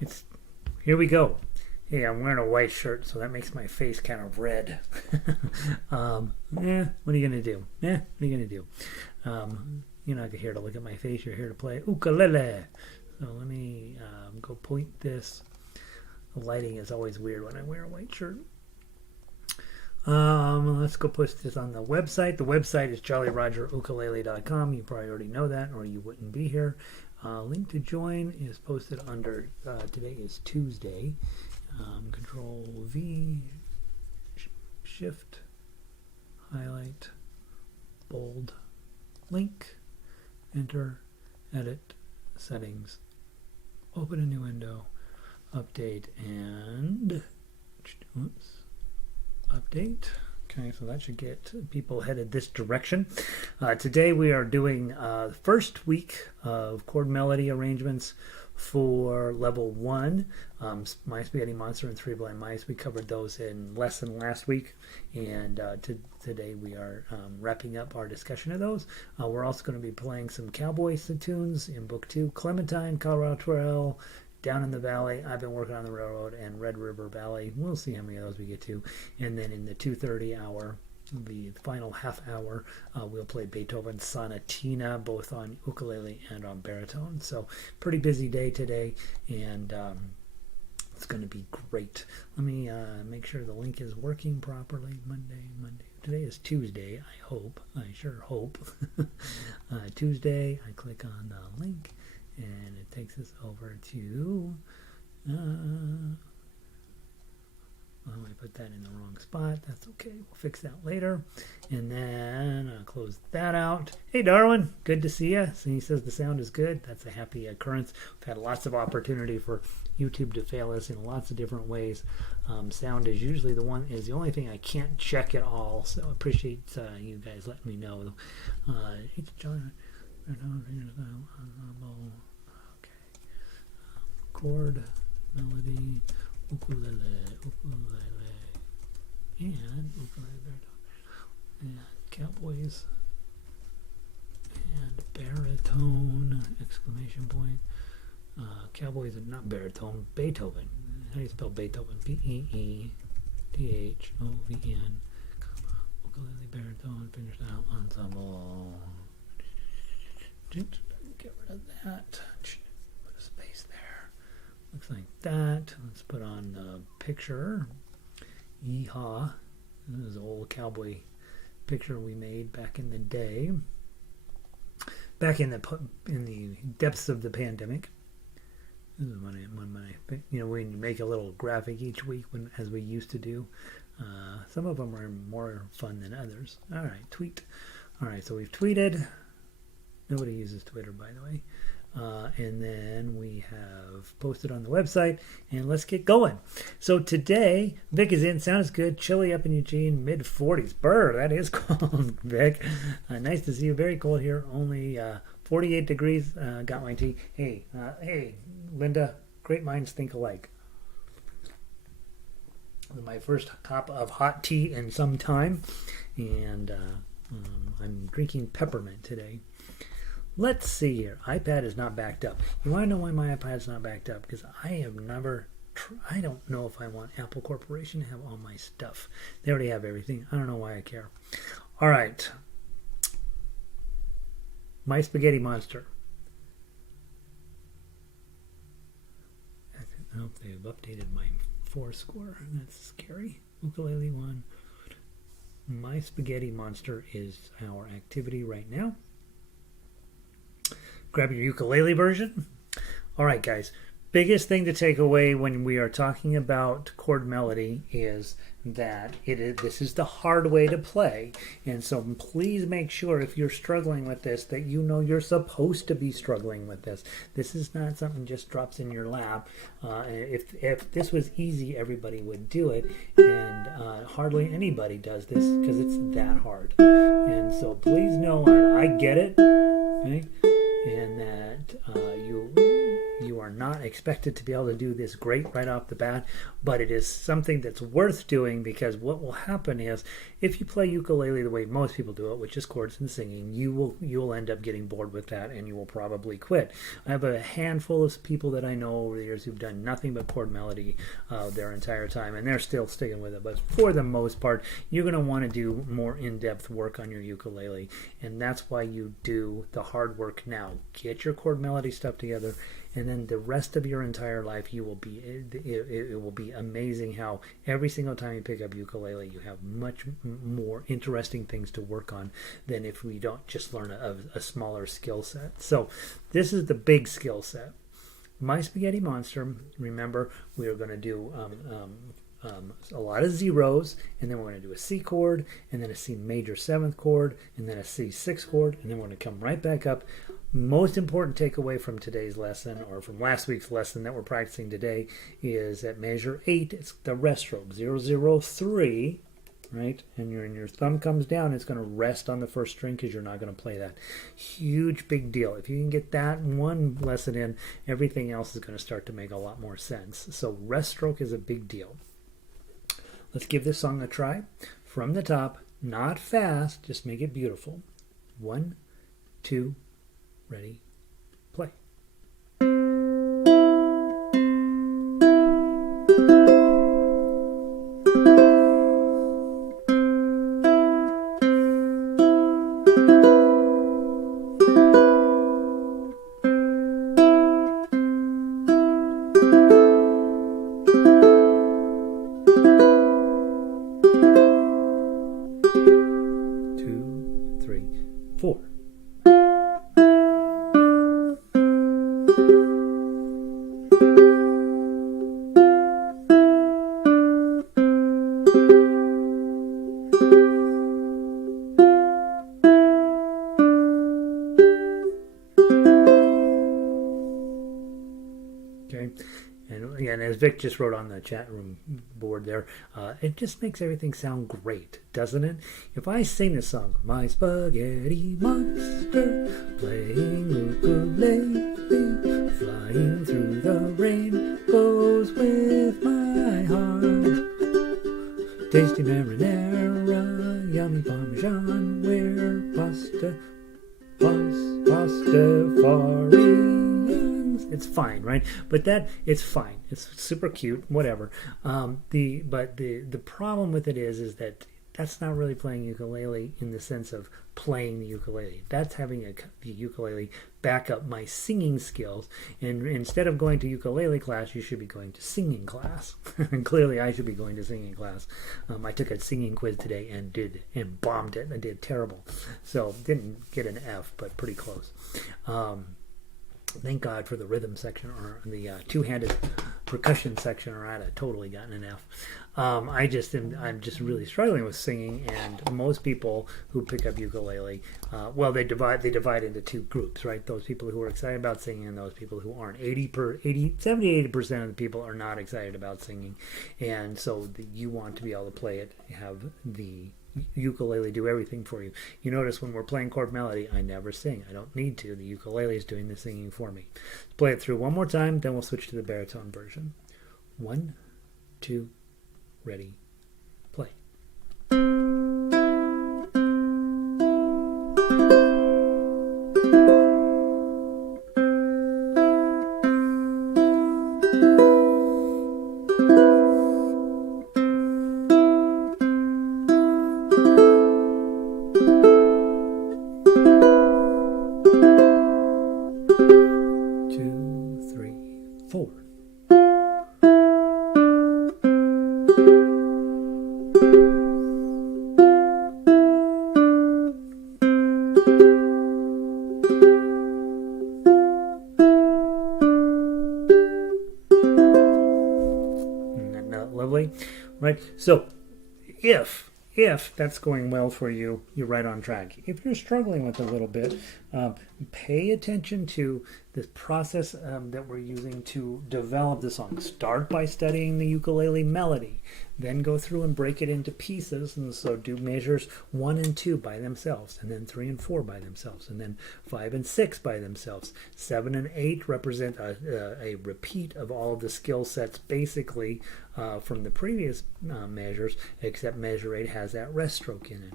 It's here we go. Hey, I'm wearing a white shirt, so that makes my face kind of red. What are you gonna do? What are you gonna do? You're not here to look at my face. You're here to play ukulele. So let me go point this. The lighting is always weird when I wear a white shirt. Let's go post this on the website. The website is jollyrogerukulele.com. You probably already know that, or you wouldn't be here. Link to join is posted under, today is Tuesday. Control V, Shift, highlight, bold, link, enter, edit, settings, open a new window, update, and update. Okay, so that should get people headed this direction. Today we are doing the first week of chord melody arrangements for level 1, My Spaghetti Monster and Three Blind Mice. We covered those in lesson last week, and today we are wrapping up our discussion of those. We're also going to be playing some Cowboys tunes in Book 2, Clementine, Colorado Trail, Down in the Valley, I've Been Working on the Railroad, and Red River Ballet. We'll see how many of those we get to. And then in the 2:30 hour, the final half hour, we'll play Beethoven Sonatina, both on ukulele and on baritone. So pretty busy day today, and it's going to be great. Let me make sure the link is working properly. Monday. Today is Tuesday, I hope. I sure hope. Tuesday, I click on the link, and it takes us over to... I put that in the wrong spot. That's okay. We'll fix that later. And then I'll close that out. Hey, Darwin. Good to see you. So he says the sound is good. That's a happy occurrence. We've had lots of opportunity for YouTube to fail us in lots of different ways. Sound is usually the only thing I can't check at all. So I appreciate you guys letting me know. Okay. Chord, melody, ukulele, and ukulele, and Cowboys, and baritone, exclamation point. Cowboys are not baritone, Beethoven. How do you spell Beethoven? Beethoven. Ukulele, baritone, fingerstyle, ensemble. Get rid of that. Put a space there. Looks like that. Let's put on the picture. Yeehaw. This is an old cowboy picture we made back in the day. Back in the depths of the pandemic. This is when we make a little graphic each week as we used to do. Some of them are more fun than others. All right, tweet. All right, so we've tweeted. Nobody uses Twitter, by the way. And then we have posted on the website, and let's get going. So today, Vic is in. Sound is good. Chilly up in Eugene, mid-40s. Brr, that is cold, Vic. Nice to see you. Very cold here. Only 48 degrees. Got my tea. Hey, Linda, great minds think alike. My first cup of hot tea in some time, and I'm drinking peppermint today. Let's see here. iPad is not backed up. You want to know why my iPad's not backed up? Because I don't know if I want Apple Corporation to have all my stuff. They already have everything. I don't know why I care. All right. My Spaghetti Monster. I hope they've updated my 4 score. That's scary. Ukulele 1. My Spaghetti Monster is our activity right now. Grab your ukulele version. All right, guys. Biggest thing to take away when we are talking about chord melody is that this is the hard way to play. And so please make sure if you're struggling with this that you know you're supposed to be struggling with this. This is not something just drops in your lap. If this was easy, everybody would do it. And hardly anybody does this because it's that hard. And so please know I get it. Okay? And that You are not expected to be able to do this great right off the bat, but it is something that's worth doing, because what will happen is, if you play ukulele the way most people do it, which is chords and singing, you'll end up getting bored with that, and you will probably quit. I have a handful of people that I know over the years who've done nothing but chord melody their entire time, and they're still sticking with it. But for the most part, you're going to want to do more in-depth work on your ukulele, and that's why you do the hard work now. Get your chord melody stuff together, and then the rest of your entire life, you will be it will be amazing how every single time you pick up ukulele, you have much more interesting things to work on than if we don't just learn a smaller skill set. So this is the big skill set. My Spaghetti Monster, remember, we are going to do a lot of zeros, and then we're going to do a C chord, and then a C major 7th chord, and then a C 6th chord, and then we're going to come right back up. Most important takeaway from today's lesson, or from last week's lesson that we're practicing today, is at measure 8, it's the rest stroke, 0, 0, 3, right? And your thumb comes down, it's going to rest on the first string because you're not going to play that. Huge, big deal. If you can get that one lesson in, everything else is going to start to make a lot more sense. So rest stroke is a big deal. Let's give this song a try. From the top, not fast, just make it beautiful. 1, 2, ready, play. And again, as Vic just wrote on the chat room board there, it just makes everything sound great, doesn't it? If I sing this song, my spaghetti monster, playing ukulele, flying through the rainbows with my heart, tasty marinara, yummy parmesan, we're pastafarians. It's fine, right? But it's fine. It's super cute, whatever. The problem with it is that that's not really playing ukulele in the sense of playing the ukulele. That's having the ukulele back up my singing skills. And instead of going to ukulele class, you should be going to singing class. And clearly, I should be going to singing class. I took a singing quiz today and bombed it. I did terrible, so didn't get an F, but pretty close. Thank God for the rhythm section, or the two-handed percussion section, or I'd have totally gotten an F. I'm just really struggling with singing, and most people who pick up ukulele, they divide into two groups, right? Those people who are excited about singing and those people who aren't. 70-80% of the people are not excited about singing, and so you want to be able to play it, have the ukulele do everything for you. You notice when we're playing chord melody, I never sing. I don't need to. The ukulele is doing the singing for me. Let's play it through one more time, then we'll switch to the baritone version. 1, 2, ready, play. Right? So if that's going well for you, you're right on track. If you're struggling with it a little bit, Pay attention to this process that we're using to develop the song. Start by studying the ukulele melody, then go through and break it into pieces, and so do measures 1 and 2 by themselves, and then 3 and 4 by themselves, and then 5 and 6 by themselves. 7 and 8 represent a repeat of all of the skill sets basically from the previous measures, except measure 8 has that rest stroke in it.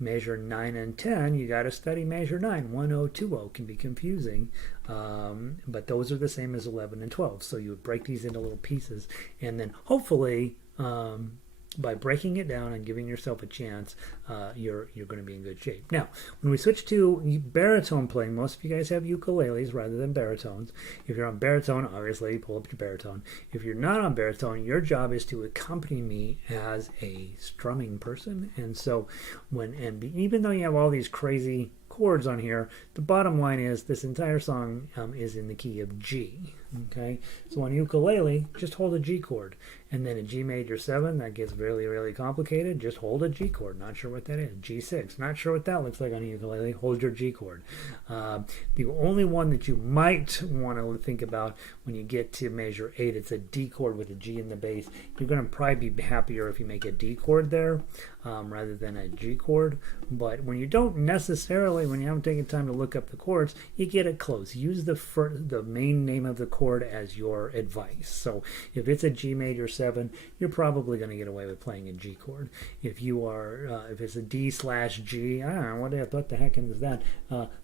Measure 9 and 10, you got to study measure 9. 1-0, 2-0 can be confusing, but those are the same as 11 and 12. So you would break these into little pieces, and then hopefully by breaking it down and giving yourself a chance, you're going to be in good shape. Now, when we switch to baritone playing, most of you guys have ukuleles rather than baritones. If you're on baritone, obviously pull up your baritone. If you're not on baritone, your job is to accompany me as a strumming person. And so even though you have all these crazy chords on here, the bottom line is this entire song is in the key of G. Okay, so on ukulele, just hold a G chord, and then a G major 7, that gets really, really complicated. Just hold a G chord. Not sure what that is. G6. Not sure what that looks like on a ukulele. Hold your G chord. The only one that you might want to think about when you get to measure 8, it's a D chord with a G in the bass. You're going to probably be happier if you make a D chord there rather than a G chord. But when you don't necessarily, when you haven't taken time to look up the chords, you get it close. Use the main name of the chord as your advice. So if it's a G major 7, you're probably going to get away with playing a G chord. If you are, if it's a D/G, I don't know what the heck is that.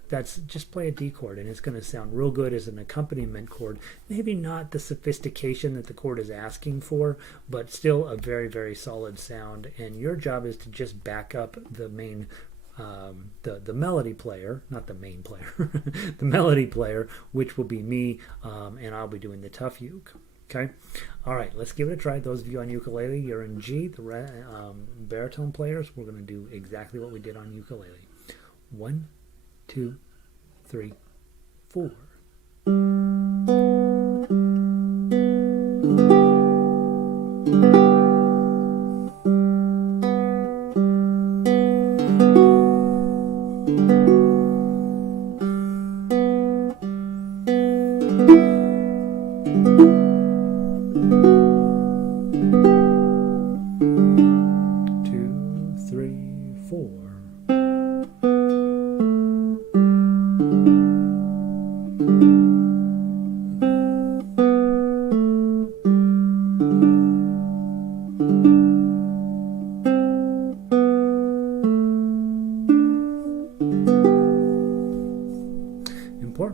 That's just play a D chord, and it's going to sound real good as an accompaniment chord. Maybe not the sophistication that the chord is asking for, but still a very, very solid sound. And your job is to just back up the main the melody player, not the main player, the melody player, which will be me, and I'll be doing the tough uke. Okay, all right, let's give it a try. Those of you on ukulele, you're in G. The baritone players, we're going to do exactly what we did on ukulele. 1, 2, 3, 4.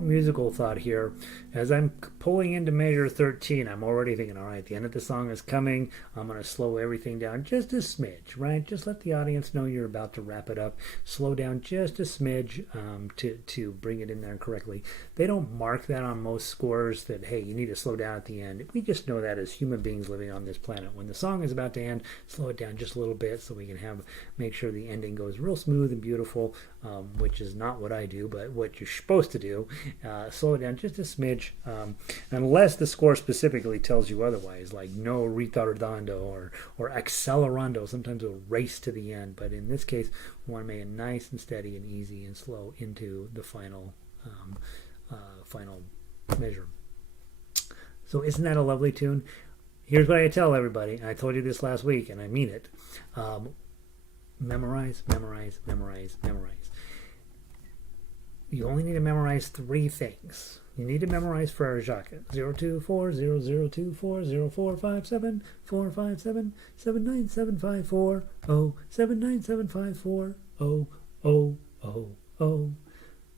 Musical thought here. As I'm pulling into measure 13, I'm already thinking, all right, the end of the song is coming. I'm going to slow everything down just a smidge, right? Just let the audience know you're about to wrap it up. Slow down just a smidge to bring it in there correctly. They don't mark that on most scores that, hey, you need to slow down at the end. We just know that as human beings living on this planet. When the song is about to end, slow it down just a little bit so we can make sure the ending goes real smooth and beautiful, which is not what I do, but what you're supposed to do. Slow it down just a smidge, unless the score specifically tells you otherwise, like no retardando or accelerando. Sometimes it'll race to the end, but in this case, we want to make it nice and steady and easy and slow into the final measure. So isn't that a lovely tune? Here's what I tell everybody, and I told you this last week, and I mean it. Memorize, memorize, memorize, memorize. You only need to memorize 3 things. You need to memorize Frere Jacques. 024 0024 0457 457 79754 79754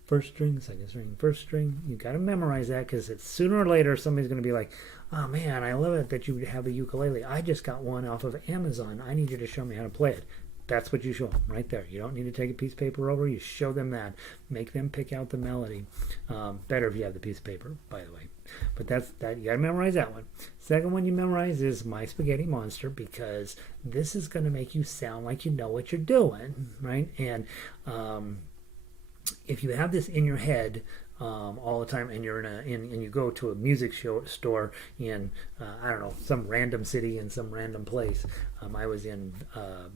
First string, second string, first string. You got to memorize that because it's sooner or later somebody's going to be like, oh man, I love it that you have a ukulele. I just got one off of Amazon. I need you to show me how to play it. That's what you show them right there. You don't need to take a piece of paper over. You show them that. Make them pick out the melody. Better if you have the piece of paper, by the way. But that's that. You got to memorize that one. Second one you memorize is My Spaghetti Monster, because this is going to make you sound like you know what you're doing, right? And if you have this in your head all the time, and you're and you go to a music store in I don't know, some random city in some random place. I was in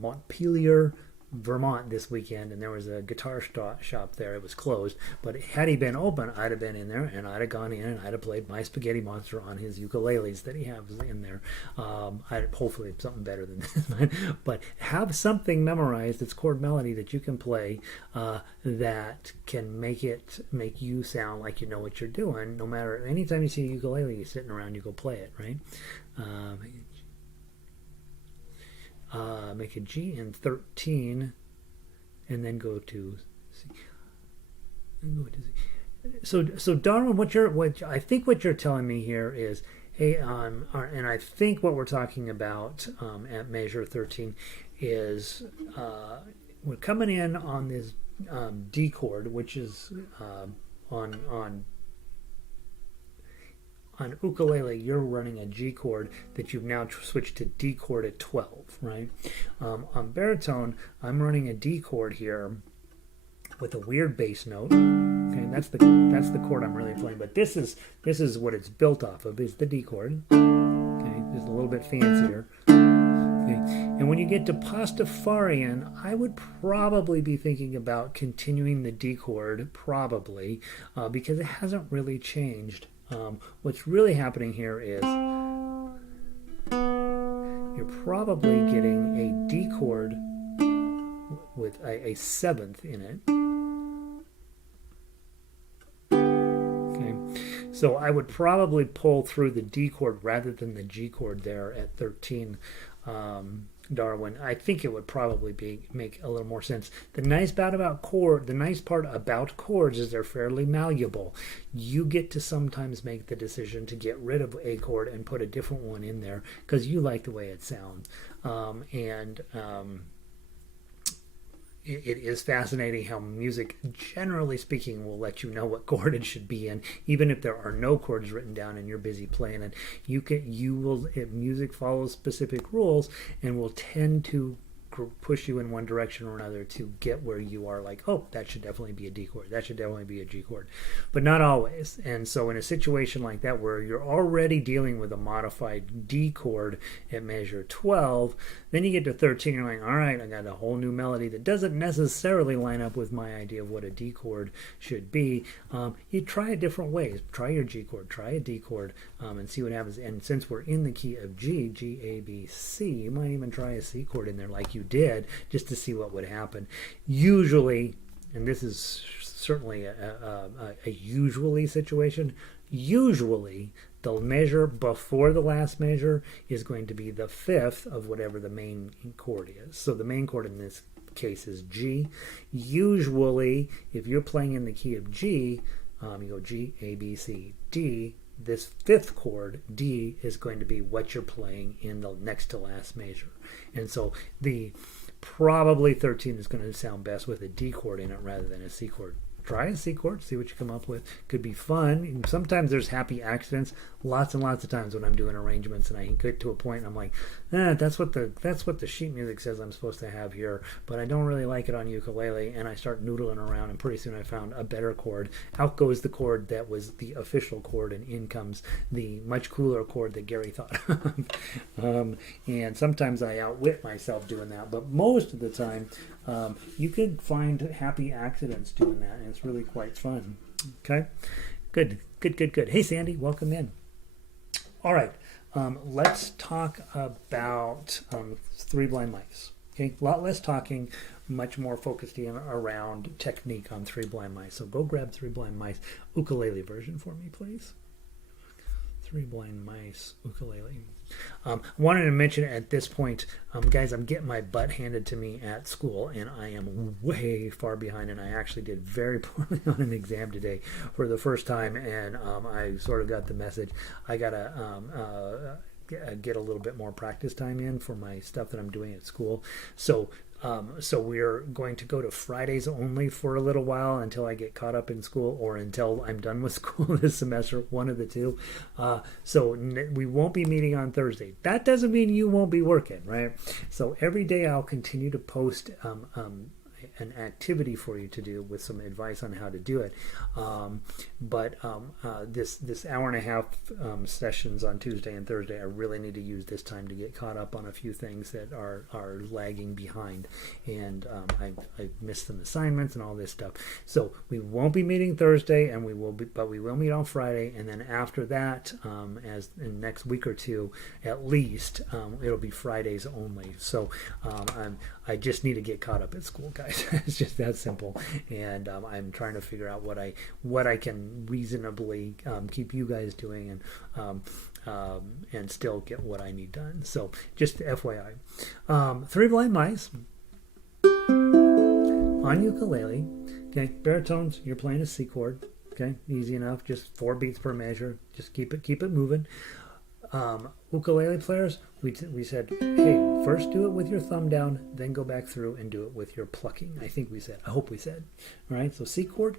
Montpelier, Vermont this weekend, and there was a guitar shop there. It was closed, but had he been open, I'd have been in there, and I'd have gone in, and I'd have played My Spaghetti Monster on his ukuleles that he has in there. I'd hopefully something better than this, but have something memorized. It's chord melody that you can play that can make you sound like you know what you're doing. No matter, anytime you see a ukulele, you're sitting around, you go play it, right? Make a G in 13, and then go to C. So Darwin, what I think what you're telling me here is, hey, and I think what we're talking about at measure 13 is we're coming in on this D chord, which is on ukulele, you're running a G chord that you've now switched to D chord at 12, right? On baritone, I'm running a D chord here with a weird bass note. Okay, that's the chord I'm really playing. But this is what it's built off of, is the D chord. Okay, just a little bit fancier. Okay, and when you get to Pastafarian, I would probably be thinking about continuing the D chord, probably, because it hasn't really changed. What's really happening here is you're probably getting a D chord with a seventh in it. Okay, so I would probably pull through the D chord rather than the G chord there at 13. Darwin, I think it would probably make a little more sense. The nice part about chords is they're fairly malleable. You get to sometimes make the decision to get rid of a chord and put a different one in there because you like the way it sounds. It is fascinating how music, generally speaking, will let you know what chord it should be in, even if there are no chords written down and you're busy playing it. Music follows specific rules and will tend to push you in one direction or another to get where you are like, oh, that should definitely be a D chord. That should definitely be a G chord. But not always. And so in a situation like that where you're already dealing with a modified D chord at measure 12, then you get to 13, you're like, all right, I got a whole new melody that doesn't necessarily line up with my idea of what a D chord should be. You try it different ways. Try your G chord, try a D chord, and see what happens. And since we're in the key of G, A, B, C, you might even try a C chord in there like you did, just to see what would happen. Usually, and this is certainly a usually situation, usually the measure before the last measure is going to be the fifth of whatever the main chord is. So the main chord in this case is G. Usually, if you're playing in the key of G, you go G, A, B, C, D. This fifth chord, D, is going to be what you're playing in the next to last measure. And so the probably 13 is going to sound best with a D chord in it rather than a C chord. Try a C chord, see what you come up with. Could be fun. And sometimes there's happy accidents. Lots and lots of times when I'm doing arrangements and I get to a point and I'm like, that's what the sheet music says I'm supposed to have here, but I don't really like it on ukulele, and I start noodling around, and pretty soon I found a better chord. Out goes the chord that was the official chord, and in comes the much cooler chord that Gary thought of. And sometimes I outwit myself doing that, but most of the time you could find happy accidents doing that, and it's really quite fun. Okay, good. Hey Sandy, welcome in. All right, let's talk about Three Blind Mice. Okay, a lot less talking, much more focused in around technique on Three Blind Mice. So go grab Three Blind Mice ukulele version for me, please. Three Blind Mice ukulele. Wanted to mention at this point, guys, I'm getting my butt handed to me at school, and I am way far behind, and I actually did very poorly on an exam today for the first time, and I sort of got the message. I gotta get a little bit more practice time in for my stuff that I'm doing at school. So we're going to go to Fridays only for a little while until I get caught up in school, or until I'm done with school this semester, one of the two. So we won't be meeting on Thursday. That doesn't mean you won't be working, right? So every day I'll continue to post an activity for you to do with some advice on how to do it. This hour and a half sessions on Tuesday and Thursday, I really need to use this time to get caught up on a few things that are lagging behind, and I've missed some assignments and all this stuff. So we won't be meeting Thursday, and we will meet on Friday, and then after that, as in next week or two at least, it'll be Fridays only. So I just need to get caught up at school, guys. It's just that simple, and I'm trying to figure out what I can reasonably keep you guys doing, and still get what I need done. So just FYI. Three Blind Mice on ukulele. Okay, baritones, you're playing a C chord. Okay, easy enough. Just 4 beats per measure. Just keep it moving. Ukulele players, we said, hey, first do it with your thumb down, then go back through and do it with your plucking. I hope we said. All right, so C chord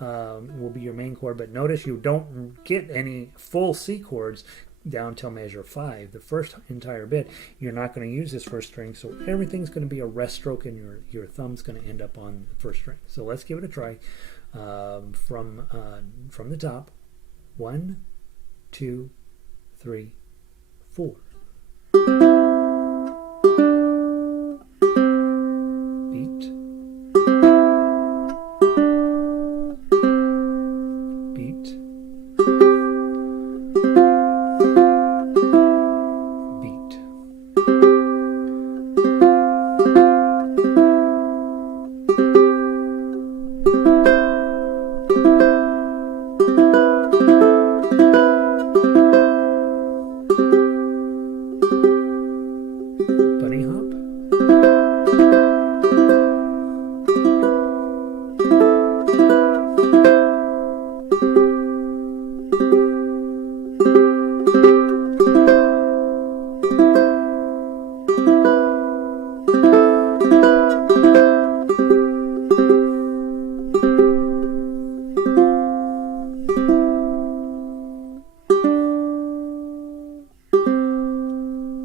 will be your main chord, but notice you don't get any full C chords down till measure 5. The first entire bit, you're not going to use this first string, so everything's going to be a rest stroke, and your thumb's going to end up on the first string. So let's give it a try from the top. 1, 2, 3, 4. Beat. Beat. Beat. Bunny hop.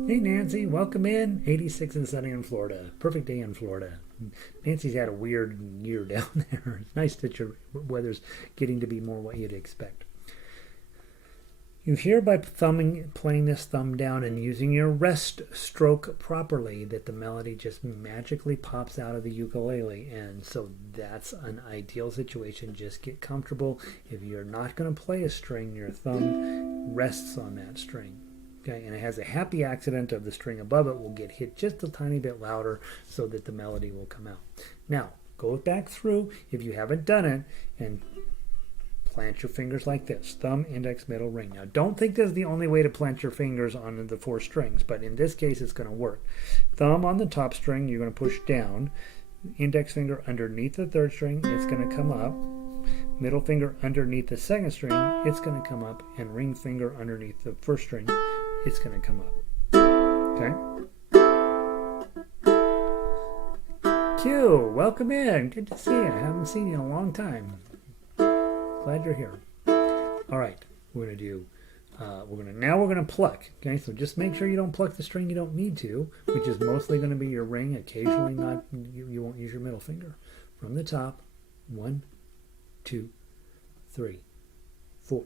Hey Nancy, welcome in. 86 and sunny in Florida. Perfect day in Florida. Nancy's had a weird year down there. It's nice that your weather's getting to be more what you'd expect. You hear by playing this thumb down and using your rest stroke properly that the melody just magically pops out of the ukulele, and so that's an ideal situation. Just get comfortable. If you're not going to play a string, your thumb rests on that string. Okay, and it has a happy accident of the string above it will get hit just a tiny bit louder so that the melody will come out. Now, go back through if you haven't done it and plant your fingers like this. Thumb, index, middle, ring. Now, don't think this is the only way to plant your fingers on the 4 strings, but in this case, it's going to work. Thumb on the top string, you're going to push down. Index finger underneath the 3rd string, it's going to come up. Middle finger underneath the 2nd string, it's going to come up. And ring finger underneath the 1st string, it's going to come up. Okay? Q, welcome in. Good to see you. I haven't seen you in a long time. Glad you're here. All right, we're going to do. Now we're going to pluck. Okay, so just make sure you don't pluck the string you don't need to, which is mostly going to be your ring. Occasionally, not you won't use your middle finger. From the top, 1, 2, 3, 4.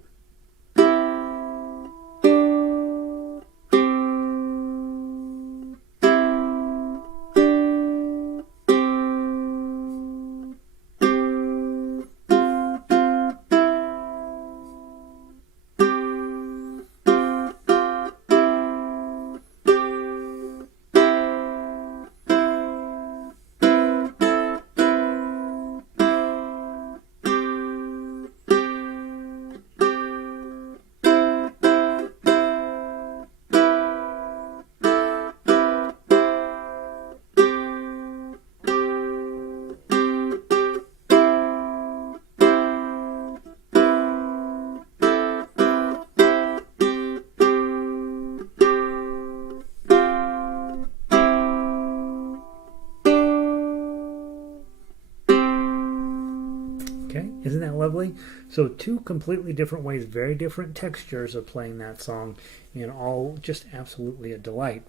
Okay, isn't that lovely? So 2 completely different ways, very different textures of playing that song, and all just absolutely a delight.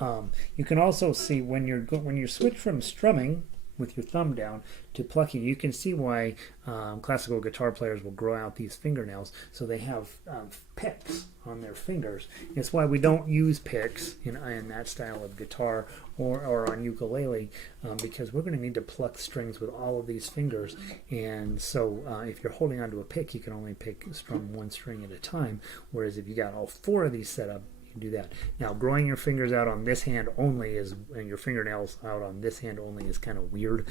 You can also see when you switch from strumming with your thumb down to plucking. You can see why classical guitar players will grow out these fingernails, so they have picks on their fingers. It's why we don't use picks in that style of guitar or on ukulele, because we're going to need to pluck strings with all of these fingers. And so if you're holding onto a pick, you can only strum one string at a time, whereas if you got all four of these set up, do that. Now, growing your fingers out on this hand only and your fingernails out on this hand only is kind of weird.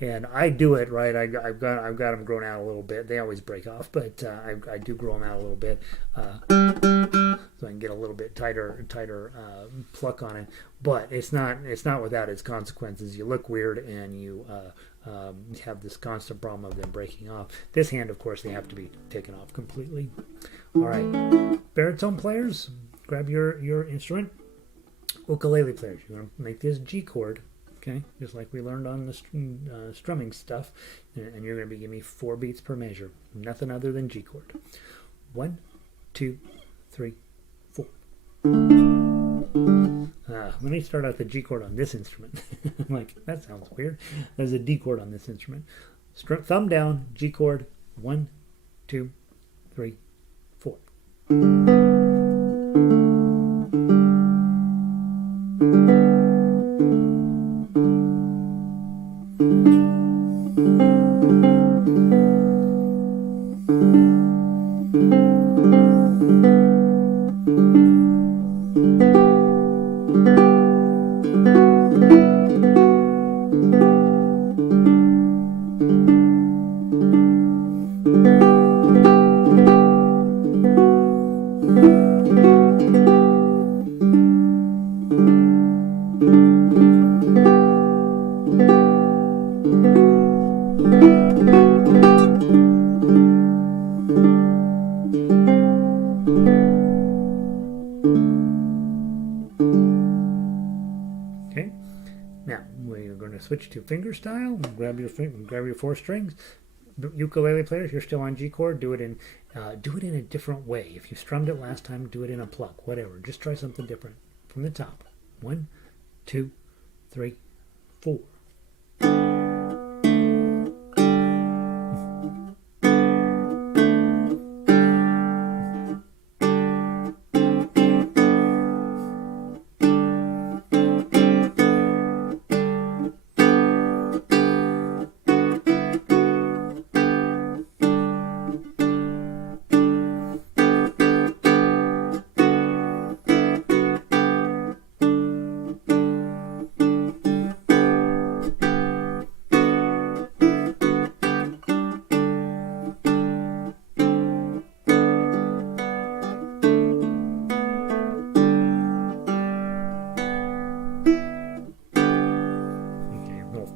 And I do it right. I've got them grown out a little bit. They always break off, but I do grow them out a little bit, so I can get a little bit tighter pluck on it. But it's not without its consequences. You look weird, and you have this constant problem of them breaking off. This hand, of course, they have to be taken off completely. All right, baritone players, grab your instrument. Ukulele players, you're going to make this G chord, okay, just like we learned on the strumming stuff, and you're going to give me 4 beats per measure, nothing other than G chord. 1, 2, 3, 4. Let me start out the G chord on this instrument. I'm like, that sounds weird. There's a D chord on this instrument. Thumb down, G chord, 1, 2, 3, 4. Switch to fingerstyle. Grab your 4 strings. Ukulele players, you're still on G chord. Do it in a different way. If you strummed it last time, do it in a pluck. Whatever. Just try something different from the top. 1, 2, 3, 4.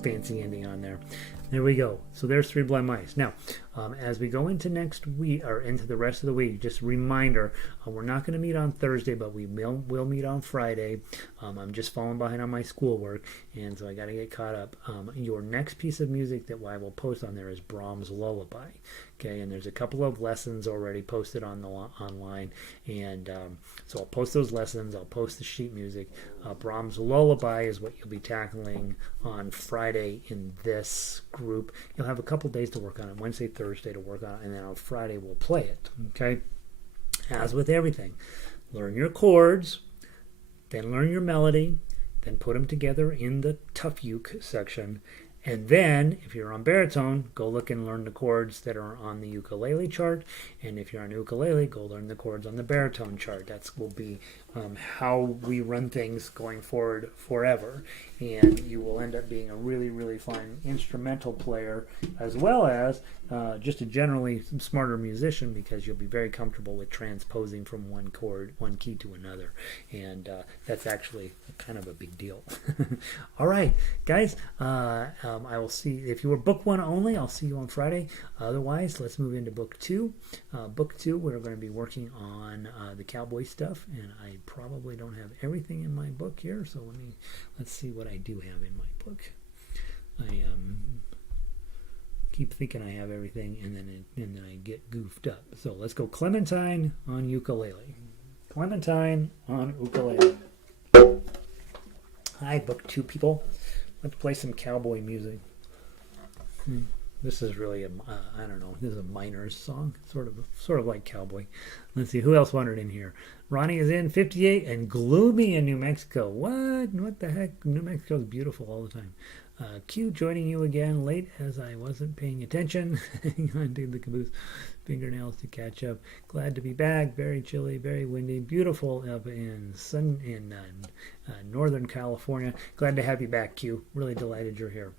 Fancy ending on there. There we go. So there's 3 blind mice. Now, as we go into next week or into the rest of the week, just a reminder, we're not going to meet on Thursday, but we will meet on Friday. I'm just falling behind on my schoolwork, and so I got to get caught up. Your next piece of music that I will post on there is Brahms Lullaby. Okay, and there's a couple of lessons already posted on the online, and so I'll post those lessons. I'll post the sheet music. Brahms Lullaby is what you'll be tackling on Friday in this group. You'll have a couple days to work on it, Wednesday, Thursday to work on it, and then on Friday we'll play it. Okay, as with everything, learn your chords, then learn your melody, then put them together in the tough uke section. And then, if you're on baritone, go look and learn the chords that are on the ukulele chart. And if you're on ukulele, go learn the chords on the baritone chart. That will be how we run things going forward forever. And you will end up being a really, really fine instrumental player, as well as just a generally smarter musician, because you'll be very comfortable with transposing from one key to another. And that's actually kind of a big deal. All right, guys. I will see, if you were book 1 only, I'll see you on Friday. Otherwise, let's move into book 2. Book 2, we're going to be working on the Cowboy stuff, and I probably don't have everything in my book here, so let's see what I do have in my book. I keep thinking I have everything, and then I get goofed up. So let's go Clementine on ukulele. Clementine on ukulele. Hi, book 2 people. Let's play some cowboy music. This is really I don't know. This is a miners song, sort of like cowboy. Let's see who else wandered in here. Ronnie is in 58 and gloomy in New Mexico. What the heck? New Mexico is beautiful all the time. Q joining you again, late as I wasn't paying attention. Hang on to the caboose. Fingernails to catch up. Glad to be back. Very chilly, very windy, beautiful up in Northern California. Glad to have you back, Q. Really delighted you're here.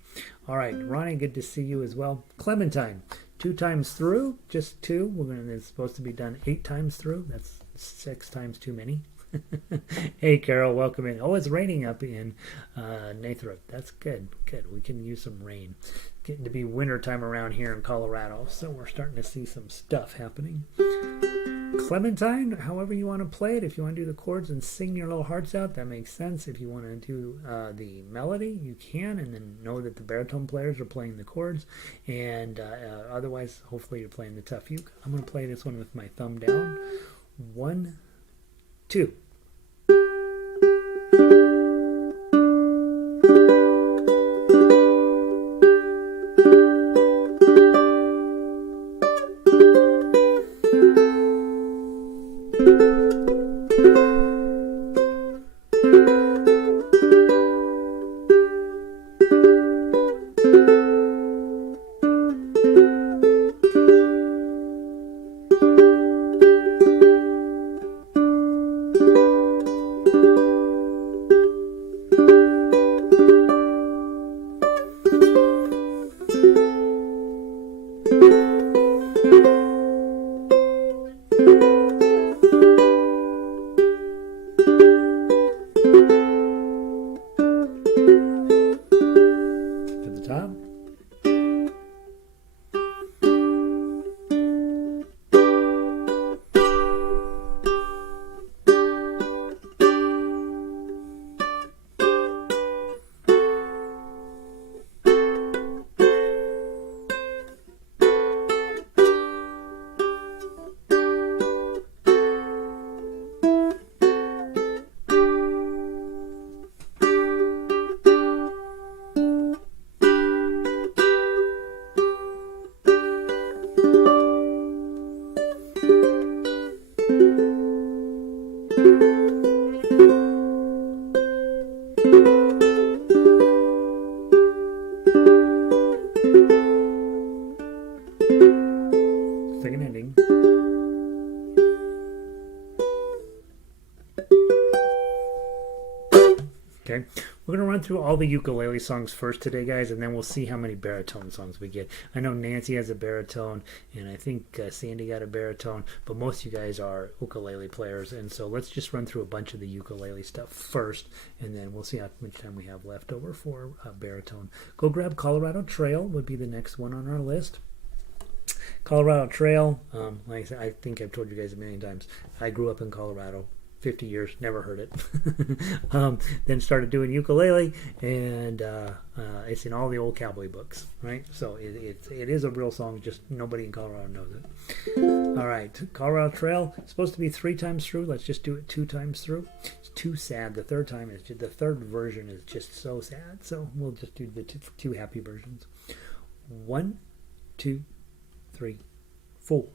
All right, Ronnie, good to see you as well. Clementine, 2 times through, just 2. It's supposed to be done 8 times through. That's 6 times too many. Hey, Carol, welcome in. Oh, it's raining up in Nathrop. That's good. Good. We can use some rain. Getting to be winter time around here in Colorado, so we're starting to see some stuff happening. Clementine, however you want to play it. If you want to do the chords and sing your little hearts out, that makes sense. If you want to do the melody, you can, and then know that the baritone players are playing the chords. And otherwise, hopefully you're playing the tough uke. I'm going to play this one with my thumb down. 1, 2. Okay, we're going to run through all the ukulele songs first today, guys, and then we'll see how many baritone songs we get. I know Nancy has a baritone, and I think Sandy got a baritone, but most of you guys are ukulele players, and so let's just run through a bunch of the ukulele stuff first, and then we'll see how much time we have left over for baritone. Go grab Colorado Trail would be the next one on our list. Colorado Trail, like I said, I think I've told you guys a million times, I grew up in Colorado. 50 years, never heard it. Then started doing ukulele, and it's in all the old cowboy books, right? So it is a real song, just nobody in Colorado knows it. All right, Colorado Trail, it's supposed to be 3 times through. Let's just do it 2 times through. It's too sad. The third version is just so sad. So we'll just do the 2 happy versions. 1, 2, 3, 4.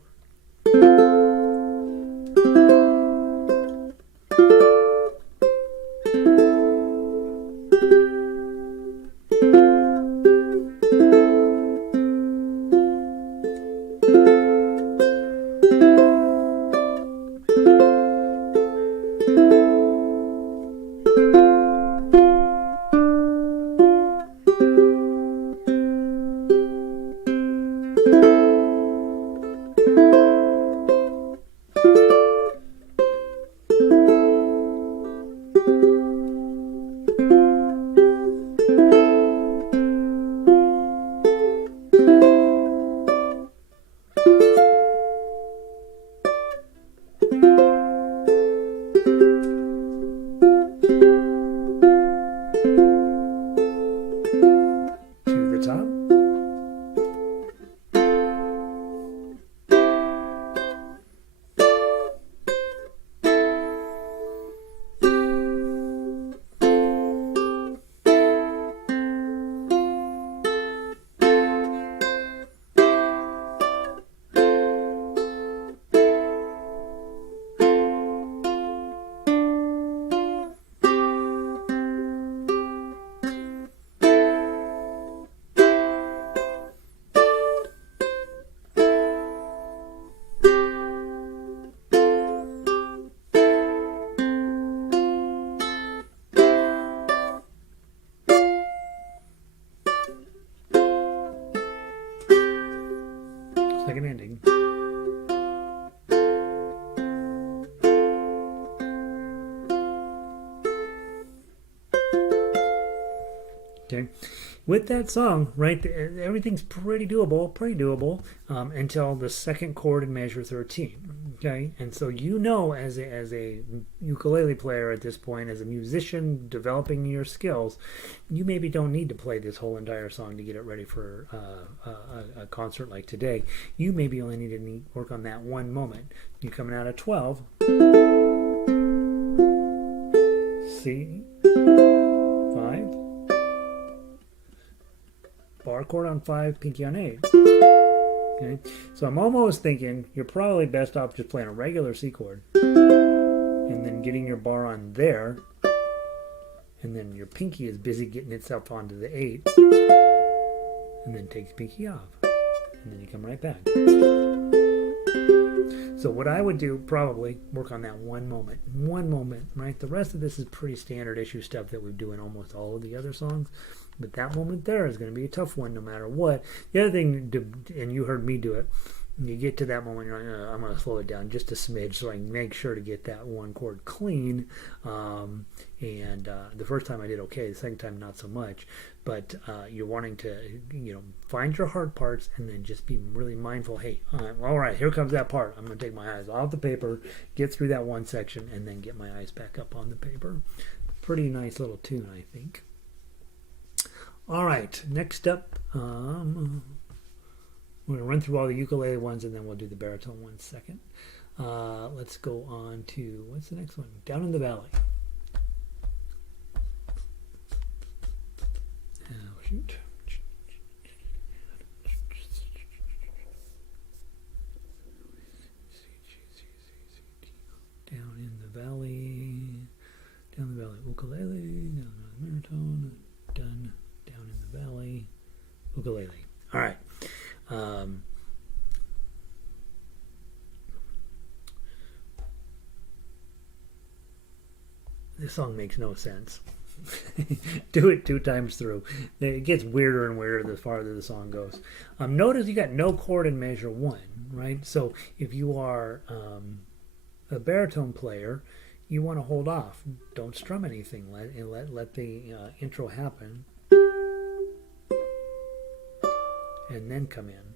Okay, with that song, right, everything's pretty doable, until the second chord in measure 13. Okay, and so as a ukulele player at this point, as a musician developing your skills, you maybe don't need to play this whole entire song to get it ready for a concert like today. You maybe only need to work on that one moment. You're coming out of 12. C, 5. Bar chord on 5, pinky on 8. Okay, so I'm almost thinking you're probably best off just playing a regular C chord and then getting your bar on there, and then your pinky is busy getting itself onto the 8, and then takes pinky off, and then you come right back. So what I would do, probably work on that one moment, right? The rest of this is pretty standard issue stuff that we do in almost all of the other songs. But that moment there is going to be a tough one no matter what. The other thing, and you heard me do it, you get to that moment, you're like, I'm going to slow it down just a smidge so I can make sure to get that one chord clean. The first time I did okay, the second time not so much. But you're wanting to, find your hard parts and then just be really mindful. Hey, all right, here comes that part. I'm going to take my eyes off the paper, get through that one section, and then get my eyes back up on the paper. Pretty nice little tune, I think. All right, next up, we're going to run through all the ukulele ones, and then we'll do the baritone ones second. Let's go on to, what's the next one? Down in the Valley. Oh, shoot. Down in the Valley, ukulele, down on the baritone, done. Down in the Valley, ukulele. All right. This song makes no sense. Do it 2 times through. It gets weirder and weirder the farther the song goes. Notice you got no chord in measure 1, right? So if you are a baritone player, you want to hold off. Don't strum anything. Let the intro happen. And then come in,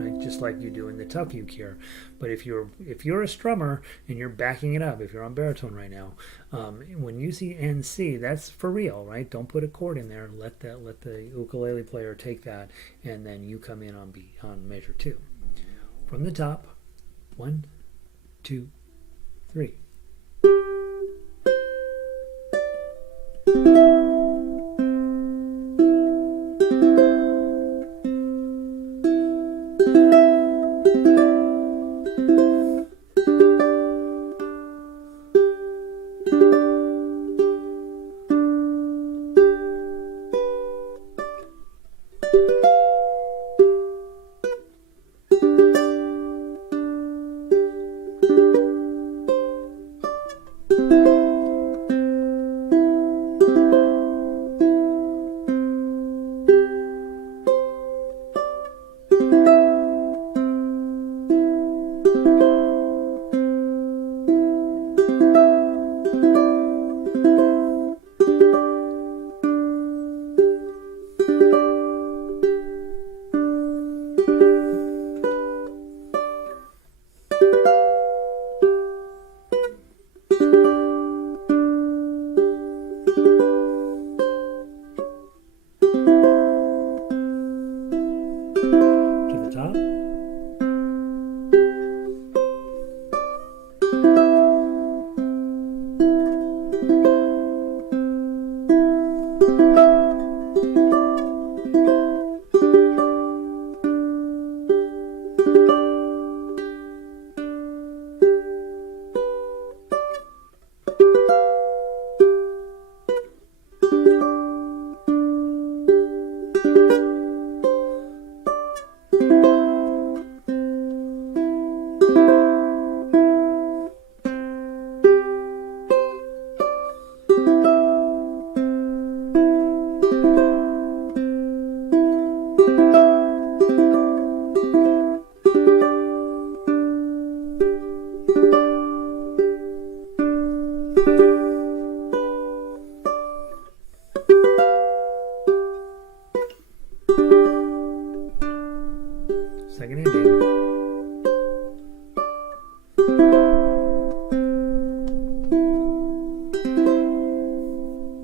right? Just like you do in the tuck uke here. But if you're a strummer and you're backing it up, if you're on baritone right now, when you see NC, that's for real, right? Don't put a chord in there. Let the ukulele player take that, and then you come in on measure 2. From the top, 1, 2, 3.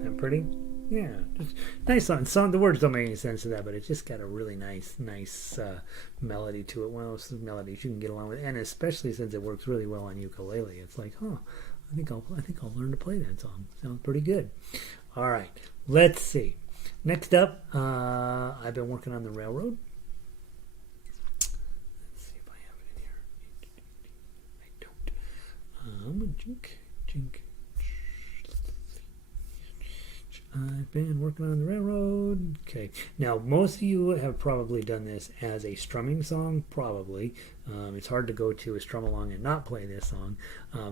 Isn't pretty? Yeah, just nice song. The words don't make any sense to that, but it's just got a really nice melody to it. One of those melodies you can get along with, and especially since it works really well on ukulele, it's like, huh, I think I'll learn to play that song. Sounds pretty good. All right, let's see. Next up, I've been working on the railroad. Let's see if I have it in here. I don't. Jink. I've been working on the railroad. Okay. Now, most of you have probably done this as a strumming song, probably. It's hard to go to a strum along and not play this song.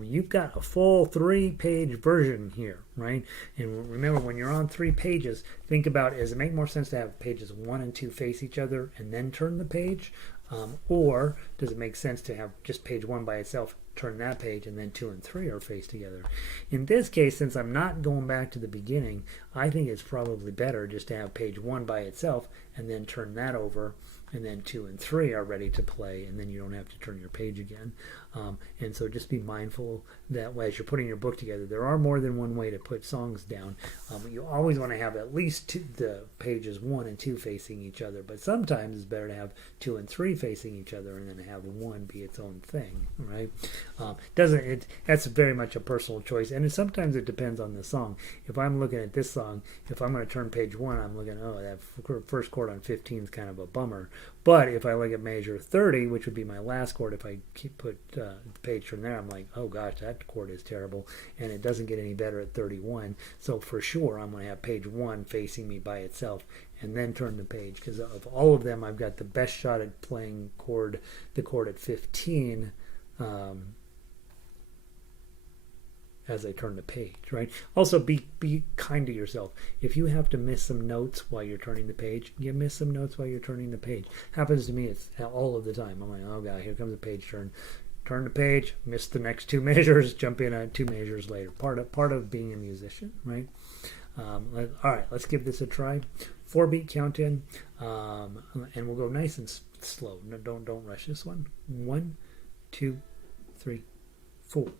You've got a full 3-page version here, right? And remember, when you're on 3 pages, think about, does it make more sense to have pages 1 and 2 face each other and then turn the page? Or does it make sense to have just page 1 by itself, turn that page, and then 2 and 3 are faced together? In this case, since I'm not going back to the beginning, I think it's probably better just to have page 1 by itself and then turn that over, and then 2 and 3 are ready to play, and then you don't have to turn your page again. And so just be mindful that as you're putting your book together, there are more than one way to put songs down. You always want to have at least the pages 1 and 2 facing each other, but sometimes it's better to have 2 and 3 facing each other and then have 1 be its own thing, right? That's very much a personal choice, and sometimes it depends on the song. If I'm looking at this song, if I'm going to turn page 1, I'm looking, that first chord on 15 is kind of a bummer. But if I look at measure 30, which would be my last chord, if I put the page from there, I'm like, oh gosh, that chord is terrible, and it doesn't get any better at 31. So for sure, I'm going to have page 1 facing me by itself, and then turn the page, because of all of them, I've got the best shot at playing the chord at 15. As I turn the page, right? Also, be kind to yourself. If you have to miss some notes while you're turning the page, you miss some notes while you're turning the page. Happens to me, it's all of the time. I'm like, oh god, here comes a page turn. Turn the page, miss the next 2 measures, jump in on 2 measures later. Part of being a musician, right? All right, let's give this a try. 4-beat count in, and we'll go nice and slow. No, don't rush this one. 1, 2, 3, 4.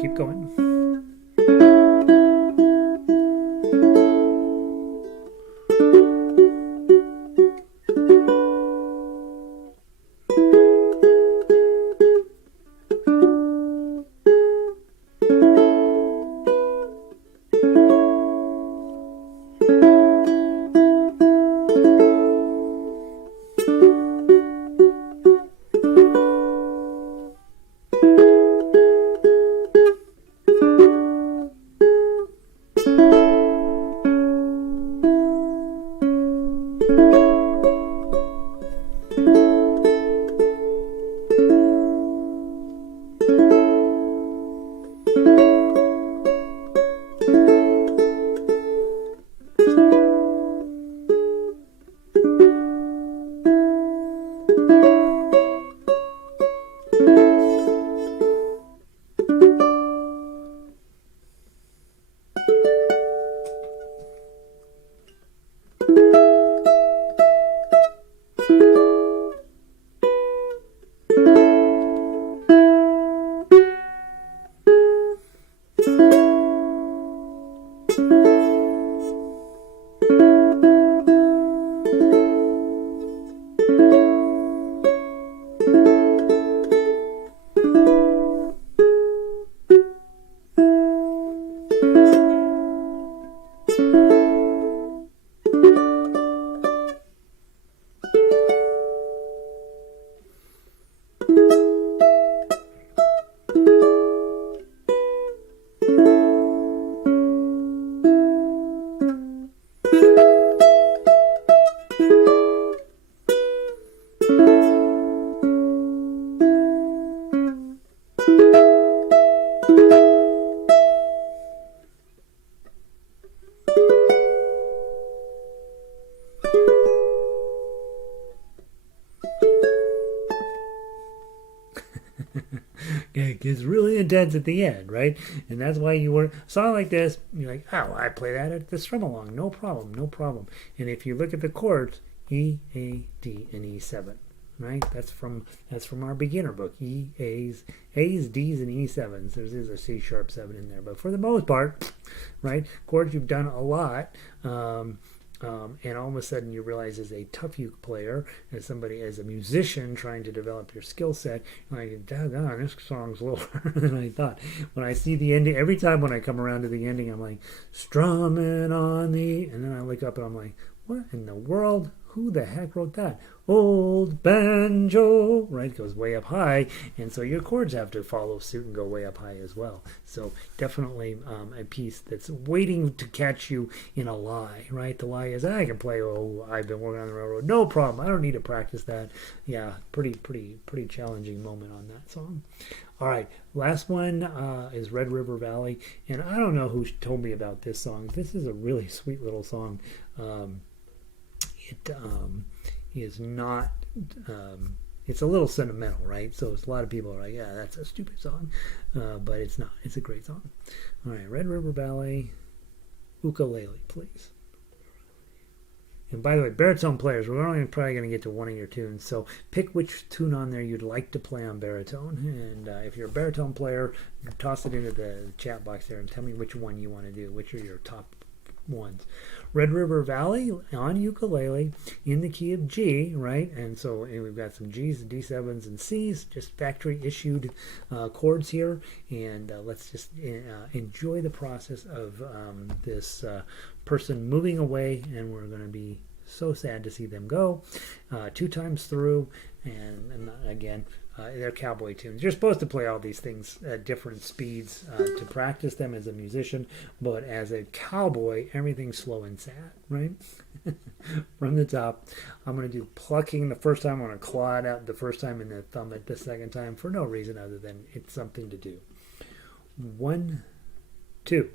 Keep going. it gets really intense at the end, right? And that's why you were a song like this, you're like, oh, I play that at the strum along, no problem, no problem. And if you look at the chords, E, A, D, and E7, right? That's from our beginner book. A's, D's, and E7s. There's a C sharp 7 in there, but for the most part, right? Chords you've done a lot. And all of a sudden you realize as a tough uke player, as a musician trying to develop your skill set, you're like, doggone, this song's a little harder than I thought. When I see the ending, every time when I come around to the ending, I'm like, strumming on the, and then I look up and I'm like, what in the world? Who the heck wrote that? Old banjo, right? It goes way up high, and so your chords have to follow suit and go way up high as well. So definitely a piece that's waiting to catch you in a lie, right? The lie is, I can play, oh, I've been working on the railroad, no problem. I don't need to practice that. Yeah, pretty challenging moment on that song. All right, last one is Red River Valley, and I don't know who told me about this song. This is a really sweet little song. It is not, it's a little sentimental, right? So a lot of people are like, yeah, that's a stupid song, but it's not. It's a great song. All right, Red River Ballet, ukulele, please. And by the way, baritone players, we're only probably going to get to one of your tunes, so pick which tune on there you'd like to play on baritone, and if you're a baritone player, toss it into the chat box there and tell me which one you want to do, which are your top ones. Red River Valley on ukulele in the key of G, right? And so we've got some G's, D7s, and C's, just factory issued chords here. And let's just enjoy the process of this person moving away, and we're going to be so sad to see them go 2 times through. And again, they're cowboy tunes. You're supposed to play all these things at different speeds to practice them as a musician, but as a cowboy, everything's slow and sad, right? From the top, I'm going to do plucking the first time. I'm going to claw it out the first time and then thumb it the second time for no reason other than it's something to do. 1, 2.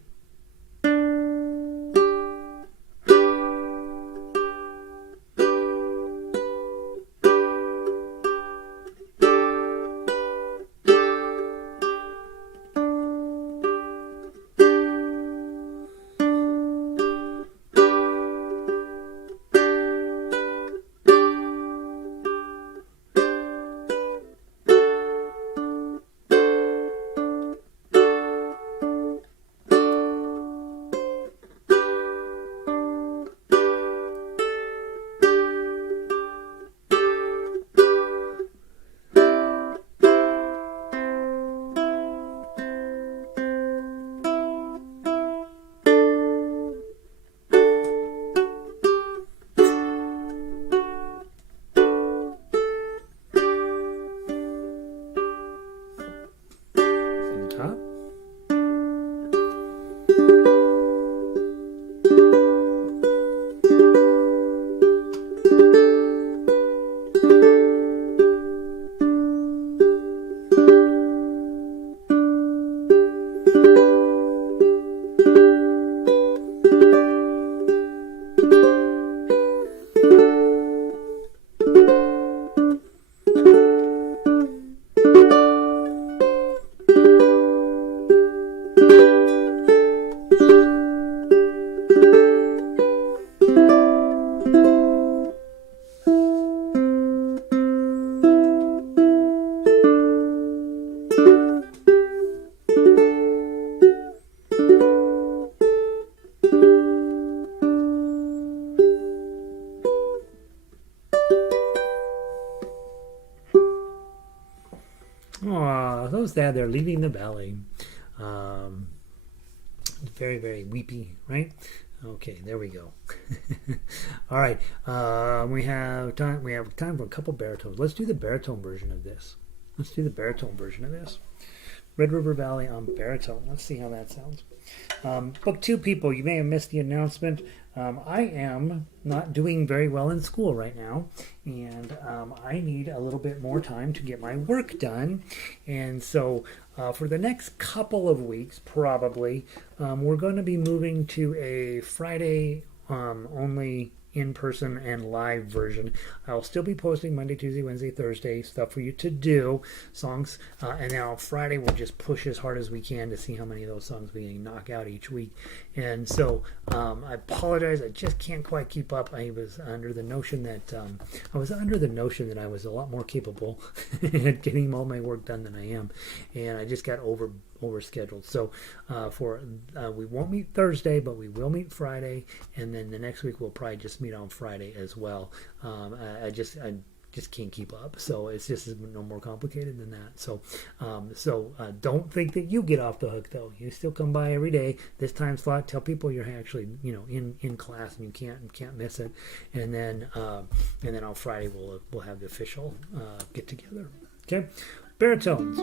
Aw, so sad. They're leaving the valley. Very, very weepy, right? Okay, there we go. All right, we have time. We have time for a couple baritones. Let's do the baritone version of this. Red River Valley on baritone. Let's see how that sounds. Book 2 people, you may have missed the announcement. I am not doing very well in school right now, and I need a little bit more time to get my work done. And so for the next couple of weeks, probably, we're going to be moving to a Friday only in-person and live version. I'll still be posting Monday, Tuesday, Wednesday, Thursday stuff for you to do, songs, and then on Friday we'll just push as hard as we can to see how many of those songs we can knock out each week. And so I apologize, I just can't quite keep up. I was under the notion that I was a lot more capable at getting all my work done than I am, and I just got overscheduled. So we won't meet Thursday, but we will meet Friday, and then the next week we'll probably just meet on Friday as well. I just can't keep up, so it's just no more complicated than that. So don't think that you get off the hook, though. You still come by every day, this time slot. Tell people you're actually in class and you can't miss it. And then on Friday we'll have the official get together. Okay, baritones.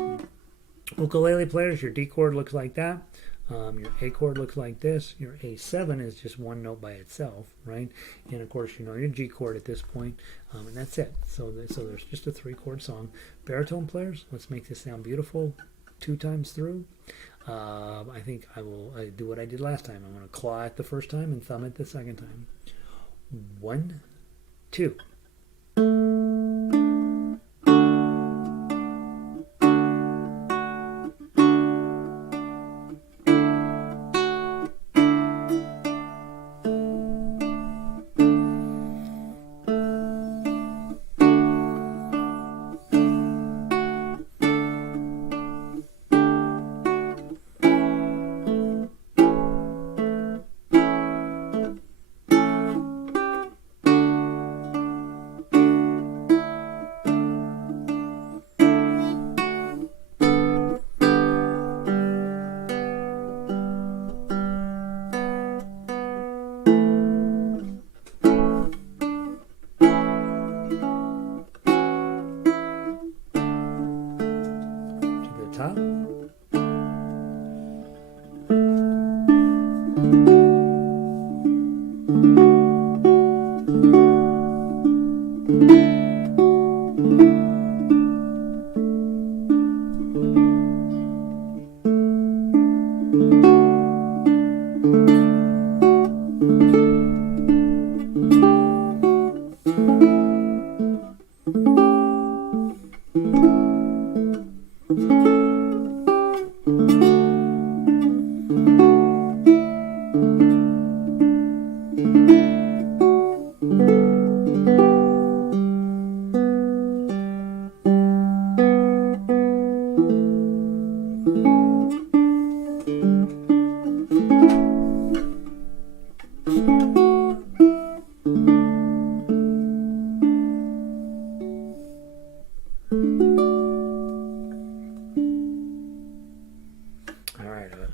Ukulele players, your D chord looks like that. Your A chord looks like this. Your A7 is just one note by itself, right? And of course, your G chord at this point, and that's it. So there's just a 3-chord song. Baritone players, let's make this sound beautiful 2 times through. I think I will do what I did last time. I'm going to claw it the first time and thumb it the second time. 1, 2.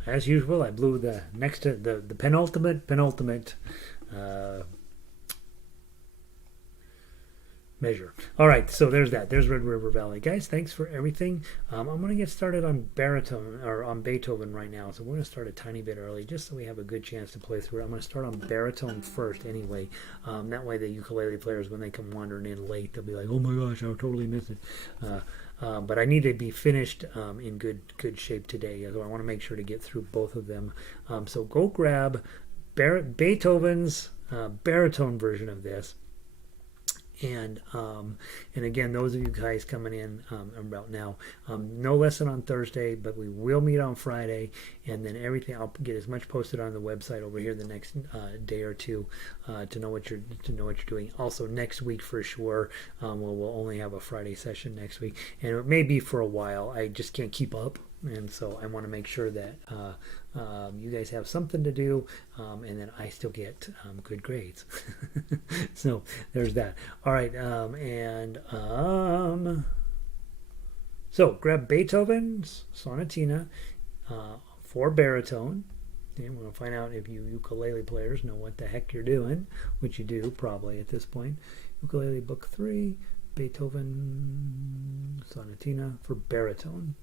As usual, I blew the penultimate measure. All right, so there's that. There's Red River Ballet. Guys, thanks for everything. I'm going to get started on baritone, or on Beethoven right now. So we're going to start a tiny bit early, just so we have a good chance to play through it. I'm going to start on baritone first anyway. That way the ukulele players, when they come wandering in late, they'll be like, oh my gosh, I totally missed it. But I need to be finished in good shape today, so I want to make sure to get through both of them. So go grab Beethoven's baritone version of this. And again, those of you guys coming in about now, no lesson on Thursday, but we will meet on Friday, and then everything I'll get as much posted on the website over here the next day or two to know what you're doing. Also next week for sure, we'll only have a Friday session next week, and it may be for a while. I just can't keep up. And so I want to make sure that you guys have something to do, and then I still get good grades. So there's that. All right, so grab Beethoven's Sonatina for baritone. And we'll find out if you ukulele players know what the heck you're doing, which you do probably at this point. Ukulele Book 3, Beethoven Sonatina for baritone.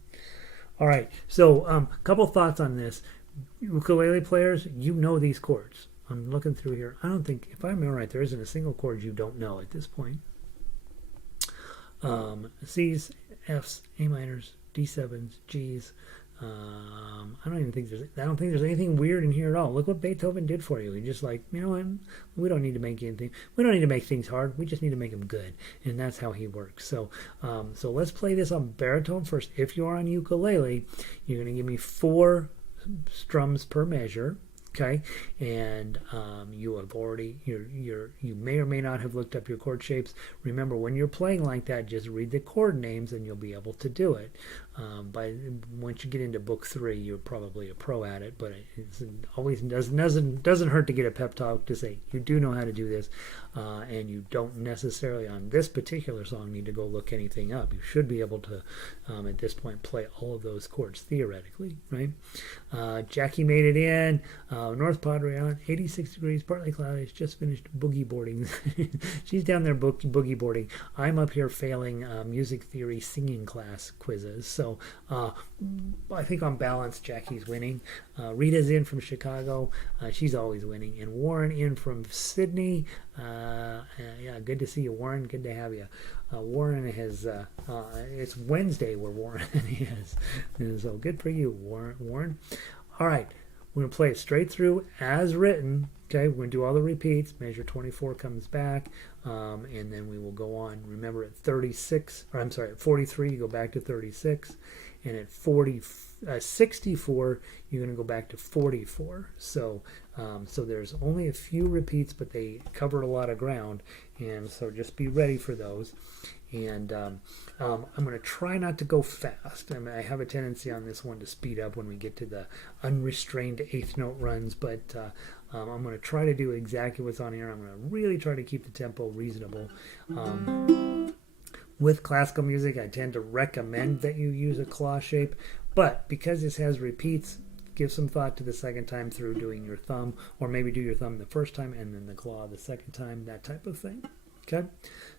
All right, so a couple thoughts on this. Ukulele players, you know these chords. I'm looking through here. I don't think, if I remember right, there isn't a single chord you don't know at this point. C's, F's, A minors, D7s, G's, I don't think there's anything weird in here at all. Look what Beethoven did for you. He just like, you know what? We don't need to make anything. We don't need to make things hard. We just need to make them good, and that's how he works. So, so let's play this on baritone first. If you are on ukulele, you're going to give me 4 strums per measure. Okay, and you have already you may or may not have looked up your chord shapes. Remember, when you're playing like that, just read the chord names and you'll be able to do it. Once you get into book 3, you're probably a pro at it. But it always doesn't hurt to get a pep talk to say you do know how to do this, and you don't necessarily on this particular song need to go look anything up. You should be able to at this point play all of those chords theoretically, right? Jackie made it in. North Padre on 86 degrees, partly cloudy. It's just finished boogie boarding. She's down there boogie boarding. I'm up here failing music theory singing class quizzes. So I think on balance, Jackie's winning. Rita's in from Chicago. She's always winning. And Warren in from Sydney. Yeah, good to see you, Warren. Good to have you. Warren has, it's Wednesday where Warren is. And so good for you, Warren. All right. We're going to play it straight through as written. Okay, we're going to do all the repeats. Measure 24 comes back, and then we will go on. Remember, at 43, you go back to 36, and at 64, you're going to go back to 44. So, so there's only a few repeats, but they cover a lot of ground, and so just be ready for those. And I'm going to try not to go fast. I have a tendency on this one to speed up when we get to the unrestrained 8th note runs, but I'm going to try to do exactly what's on here. I'm going to really try to keep the tempo reasonable. With classical music, I tend to recommend that you use a claw shape, but because this has repeats, give some thought to the second time through doing your thumb, or maybe do your thumb the first time and then the claw the second time, that type of thing. Okay,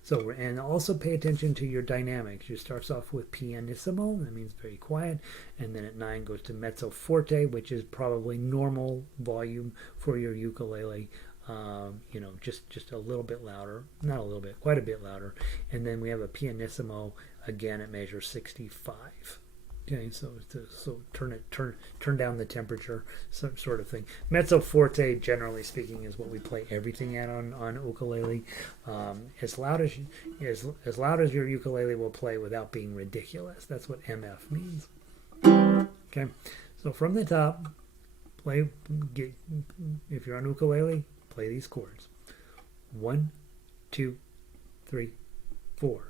so and also pay attention to your dynamics. You starts off with pianissimo, that means very quiet, and then at 9 goes to mezzo forte, which is probably normal volume for your ukulele. You know, just a little bit louder, not a little bit, quite a bit louder, and then we have a pianissimo again at measure 65. Okay, so turn down the temperature, sort of thing. Mezzo forte, generally speaking, is what we play everything at on ukulele. As loud as your ukulele will play without being ridiculous. That's what MF means. Okay, so from the top, if you're on ukulele, play these chords. 1, 2, 3, 4.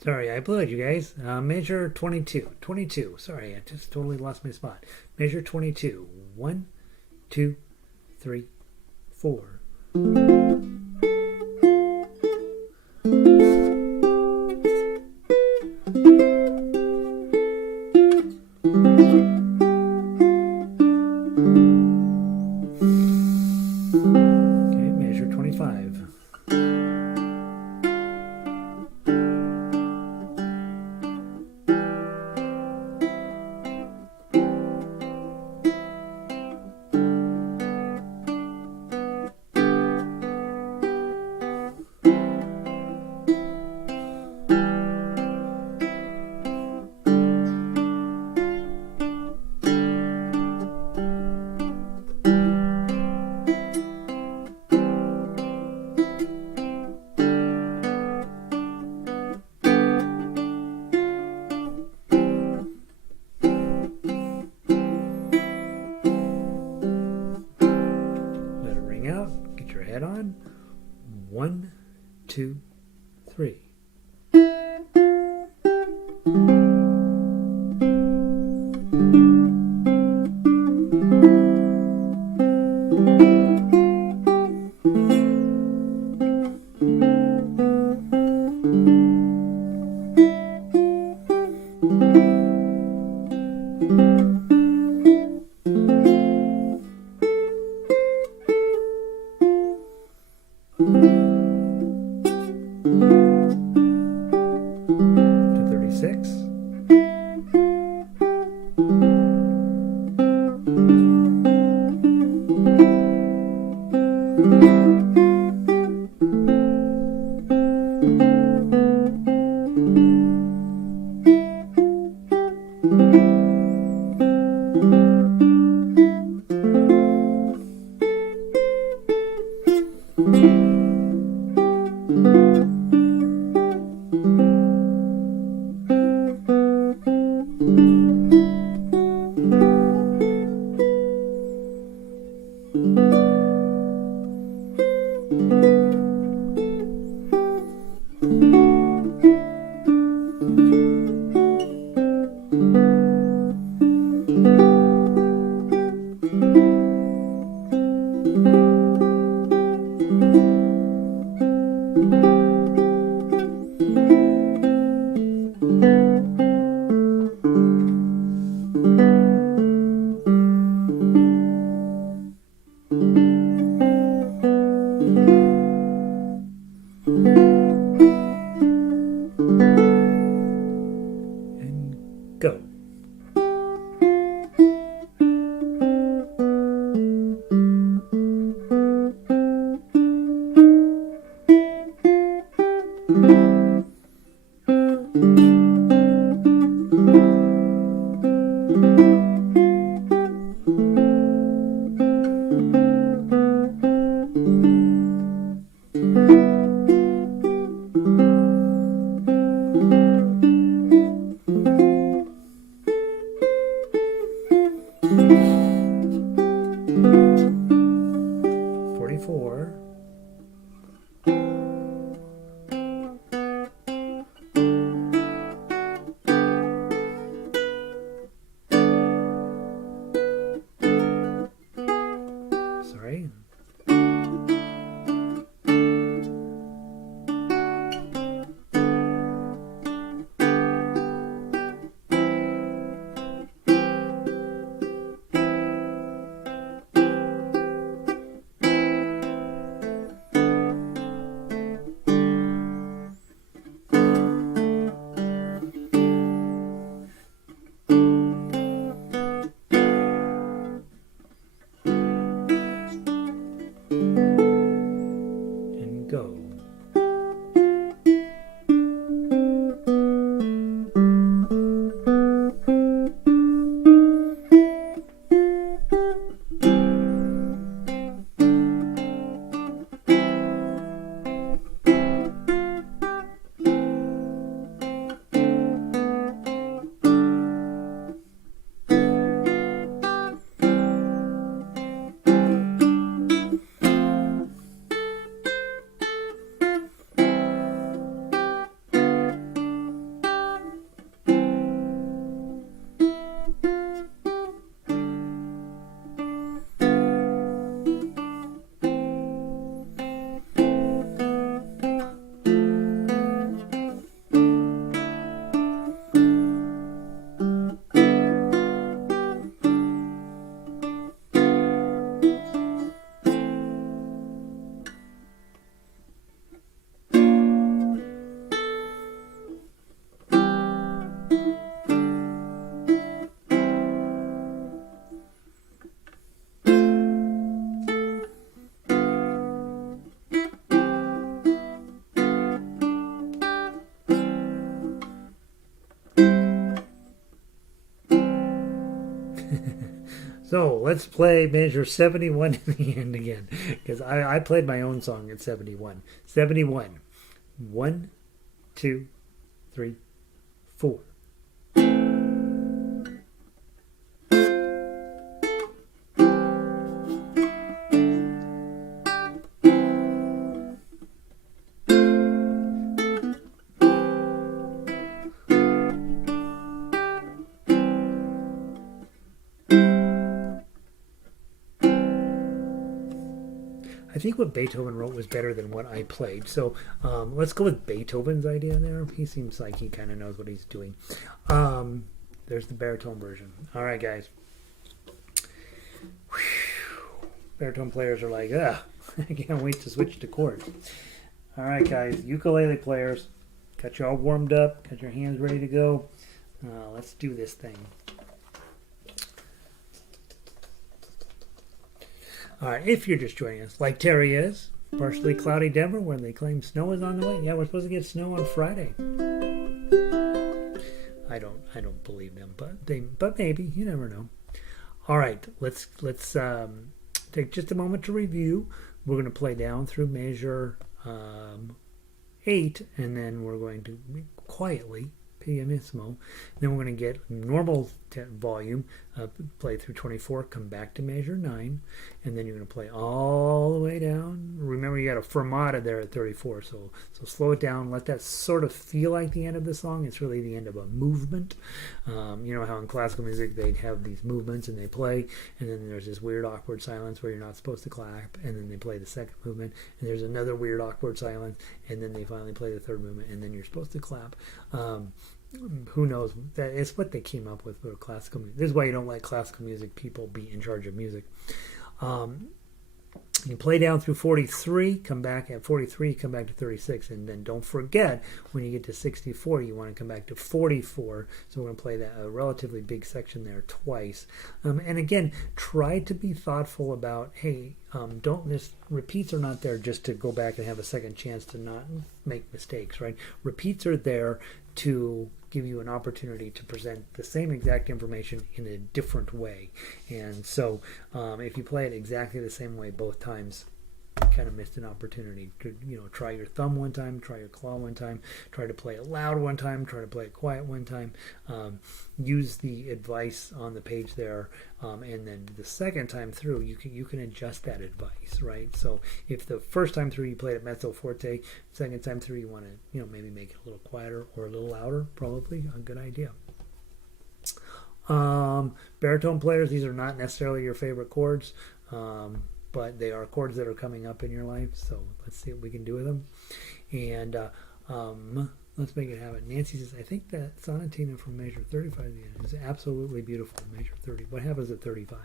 Sorry, I blew it, you guys. Measure 22. 22. Sorry, I just totally lost my spot. Measure 22. 1, 2, 3, 4. Okay, measure 25. On 1, 2, 3. Go. let's play measure 71 in the end again. Because I played my own song at 71. 71. 1, 2, 3, 4. I think what Beethoven wrote was better than what I played. So let's go with Beethoven's idea there. He seems like he kind of knows what he's doing. There's the baritone version. All right, guys. Whew. Baritone players are like, I can't wait to switch to chords. All right, guys. Ukulele players, got you all warmed up, got your hands ready to go. Let's do this thing. All right, if you're just joining us, like Terry is, partially cloudy Denver, where they claim snow is on the way. Yeah, we're supposed to get snow on Friday. I don't believe them, but maybe, you never know. All right, let's take just a moment to review. We're going to play down through measure 8, and then we're going to quietly pianissimo. Then we're going to get normal volume, play through 24, come back to measure 9, and then you're going to play all the way down. Remember, you got a fermata there at 34, so slow it down. Let that sort of feel like the end of the song. It's really the end of a movement. You know how in classical music they'd have these movements and they play, and then there's this weird awkward silence where you're not supposed to clap, and then they play the second movement, and there's another weird awkward silence, and then they finally play the third movement, and then you're supposed to clap. Who knows? That is what they came up with for classical music. This is why you don't let classical music people be in charge of music. You play down through 43, come back at 43, come back to 36, and then don't forget when you get to 64, you want to come back to 44. So we're going to play that a relatively big section there twice. And again, try to be thoughtful about, hey, this repeats are not there just to go back and have a second chance to not make mistakes, right? Repeats are there to give you an opportunity to present the same exact information in a different way. And so if you play it exactly the same way both times, you kind of missed an opportunity to, try your thumb one time, try your claw one time, try to play it loud one time, try to play it quiet one time. Use the advice on the page there, and then the second time through you can adjust that advice, right? So if the first time through you played it mezzo forte, second time through you want to maybe make it a little quieter or a little louder, probably a good idea. Baritone players, these are not necessarily your favorite chords, but they are chords that are coming up in your life, so let's see what we can do with them. And let's make it happen. Nancy says, I think that Sonatina from measure 35 is absolutely beautiful. Measure 30. What happens at 35?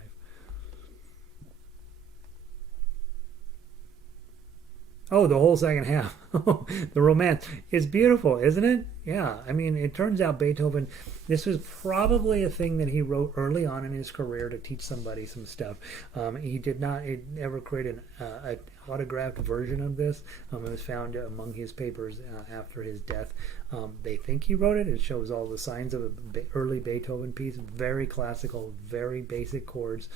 Oh, the whole second half. The romance. It's beautiful, isn't it? Yeah. I mean, it turns out Beethoven, this was probably a thing that he wrote early on in his career to teach somebody some stuff. He did not ever create an autographed version of this. It was found among his papers after his death. They think he wrote it. It shows all the signs of an early Beethoven piece. Very classical, very basic chords.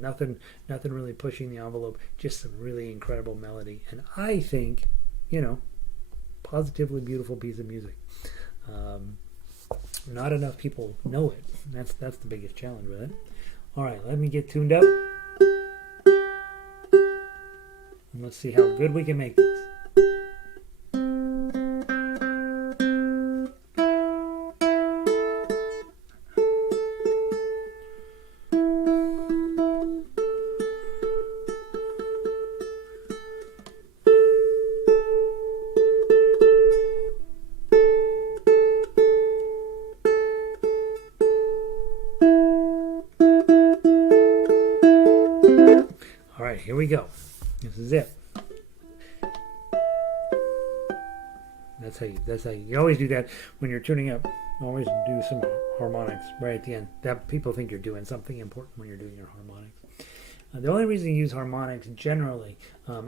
Nothing really pushing the envelope. Just some really incredible melody. And I think, positively beautiful piece of music. Not enough people know it. That's the biggest challenge with it. All right, let me get tuned up. And let's see how good we can make this. All right, here we go. This is it. That's how you always do that when you're tuning up. Always do some harmonics right at the end. That people think you're doing something important when you're doing your harmonics. The only reason you use harmonics generally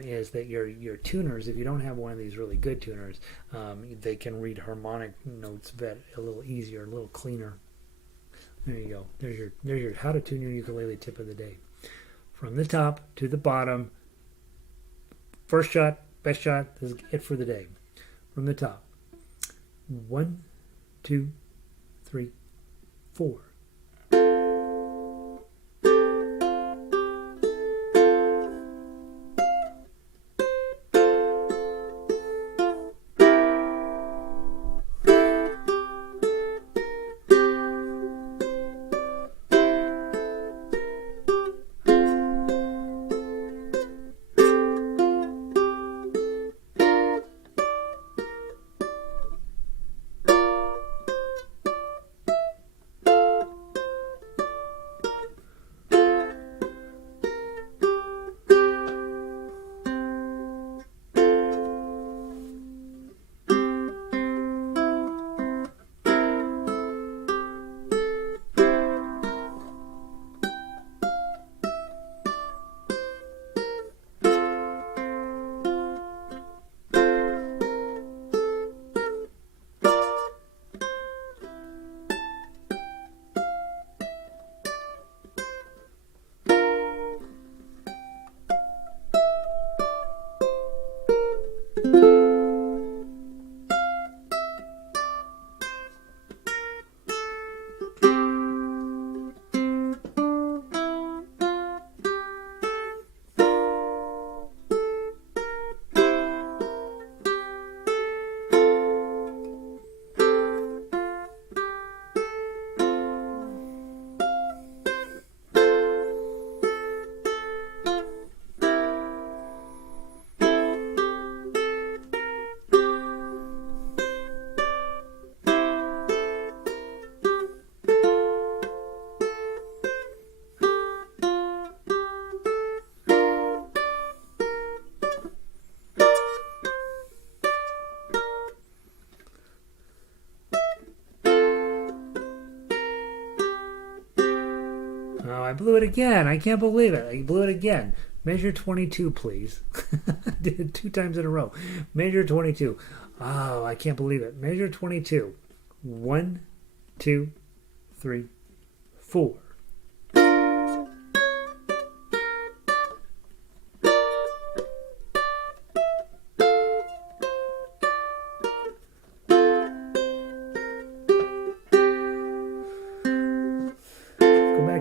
is that your tuners, if you don't have one of these really good tuners, they can read harmonic notes a little easier, a little cleaner. There you go. There's your how to tune your ukulele tip of the day. from the top to the bottom. First shot, best shot. This is it for the day. From the top. 1, 2, 3, 4. Oh, I blew it again. I can't believe it. I blew it again. Measure 22, please. Did it 2 times in a row. Measure 22. Oh, I can't believe it. Measure 22. 1, 2, 3, 4.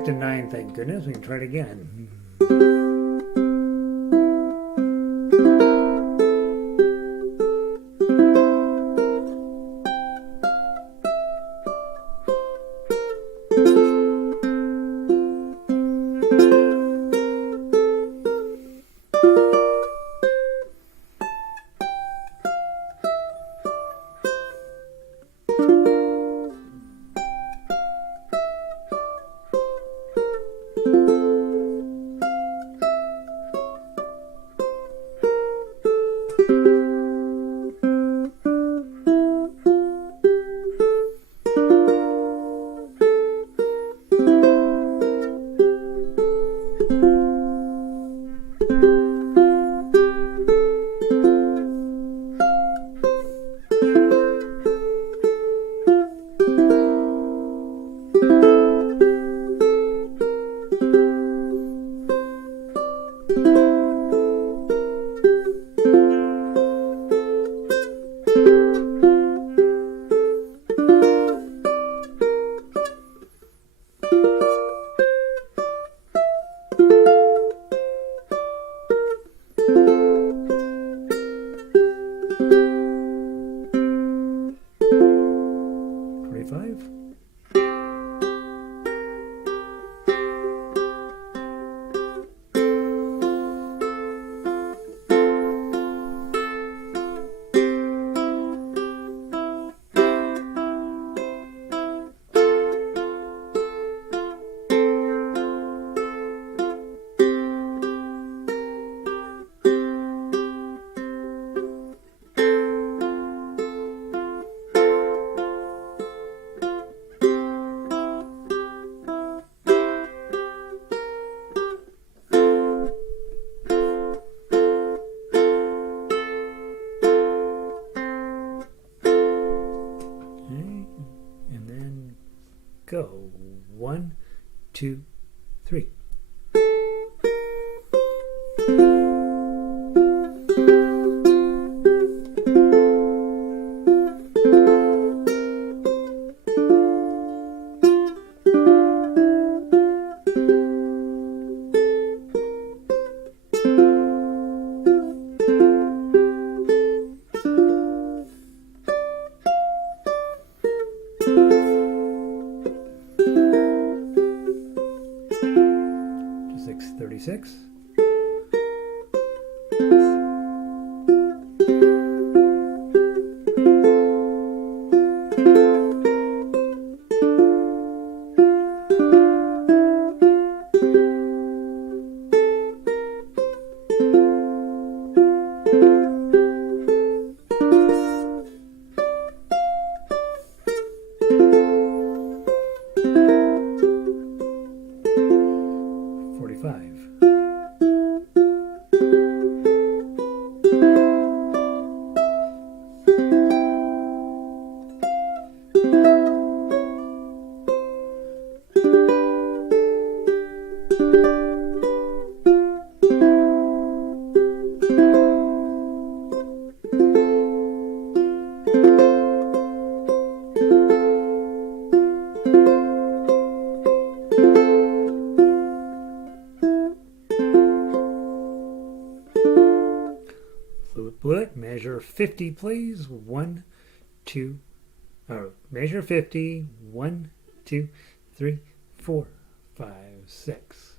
To 9, thank goodness. We can try it again. go. 1, 2, 3. foot. Measure 50, please. 1, 2. Measure 50. 1, 2, 3, 4, 5, 6.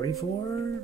54.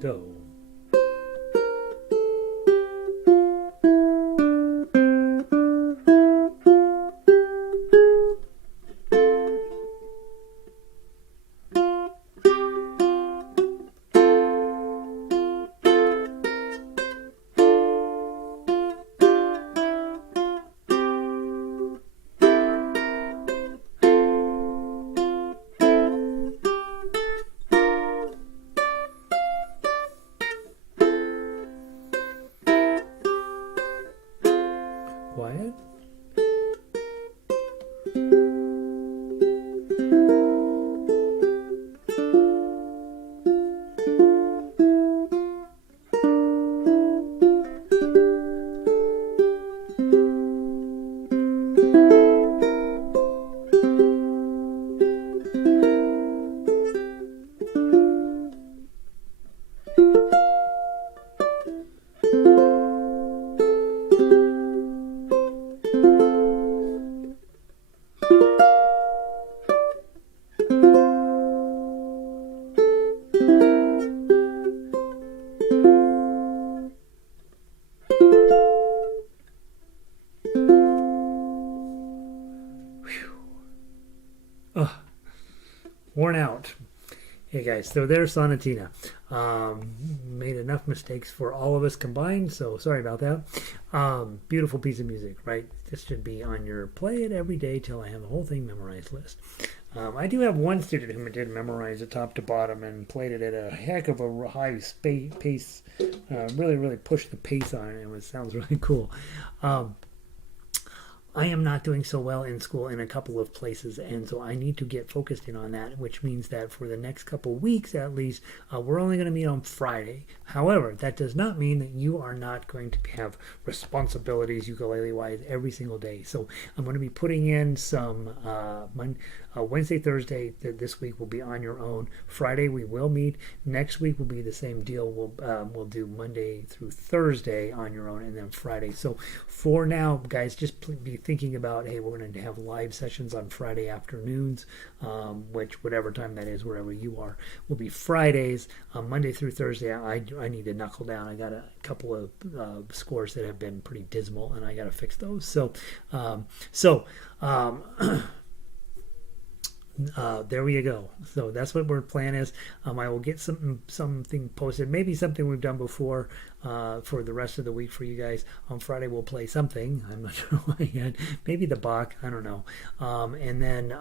Go. Quiet. Worn out. Hey guys, so there's Sonatina. Made enough mistakes for all of us combined, so sorry about that. Beautiful piece of music, right? This should be on your play it every day till I have the whole thing memorized list. I do have one student who did memorize it top to bottom and played it at a heck of a high pace. Really pushed the pace on it, and it sounds really cool. I am not doing so well in school in a couple of places, and so I need to get focused in on that, which means that for the next couple weeks at least, we're only going to meet on Friday. However, that does not mean that you are not going to have responsibilities ukulele-wise every single day. So I'm going to be putting in some Wednesday, Thursday, this week will be on your own. Friday we will meet. Next week will be the same deal. We'll do Monday through Thursday on your own, and then Friday. So for now, guys, just be thinking about, hey, we're going to have live sessions on Friday afternoons, which whatever time that is, wherever you are, will be Fridays. Monday through Thursday, I need to knuckle down. I got a couple of scores that have been pretty dismal, and I got to fix those. There we go. So that's what our plan is. I will get something posted, maybe something we've done before for the rest of the week for you guys. On Friday we'll play something. I'm not sure what yet. Maybe the Bach. I don't know. And then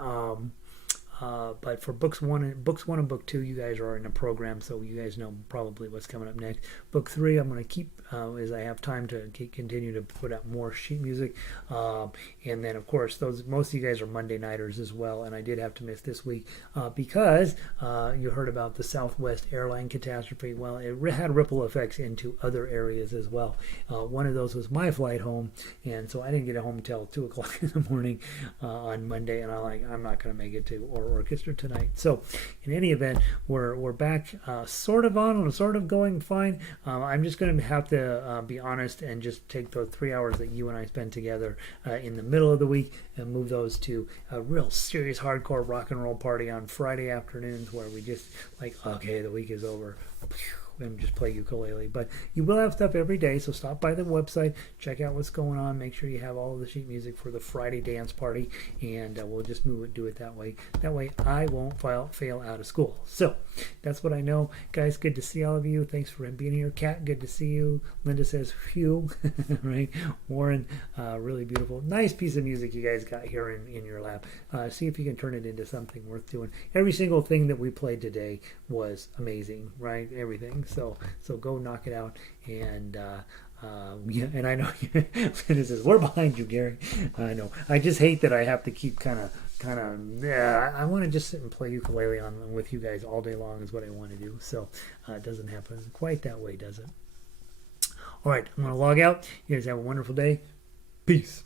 But for books one and book 2, you guys are in a program, so you guys know probably what's coming up next. Book 3, I'm going to keep as I have time to continue to put out more sheet music, and then of course most of you guys are Monday nighters as well. And I did have to miss this week because you heard about the Southwest airline catastrophe. Well, it had ripple effects into other areas as well. One of those was my flight home, and so I didn't get home until 2 o'clock in the morning on Monday, and I'm not going to make it to orchestra tonight. So in any event, we're back, sort of going fine. I'm just going to have to be honest and just take those 3 hours that you and I spend together in the middle of the week and move those to a real serious hardcore rock and roll party on Friday afternoons, where we just okay, the week is over, and just play ukulele. But you will have stuff every day, so stop by the website, check out what's going on, make sure you have all of the sheet music for the Friday dance party, and we'll just do it that way. That way I won't fail out of school. So that's what I know. Guys, good to see all of you. Thanks for being here. Kat, good to see you. Linda says phew. Right? Warren, really beautiful, nice piece of music you guys got here in your lap. See if you can turn it into something worth doing. Every single thing that we played today was amazing, right? Everything. So go knock it out. And yeah, and I know Linda says we're behind you, Gary. I know. I just hate that I have to keep kind of. Yeah, I want to just sit and play ukulele with you guys all day long is what I want to do. So it doesn't happen quite that way, does it? All right, I'm going to log out. You guys have a wonderful day. Peace.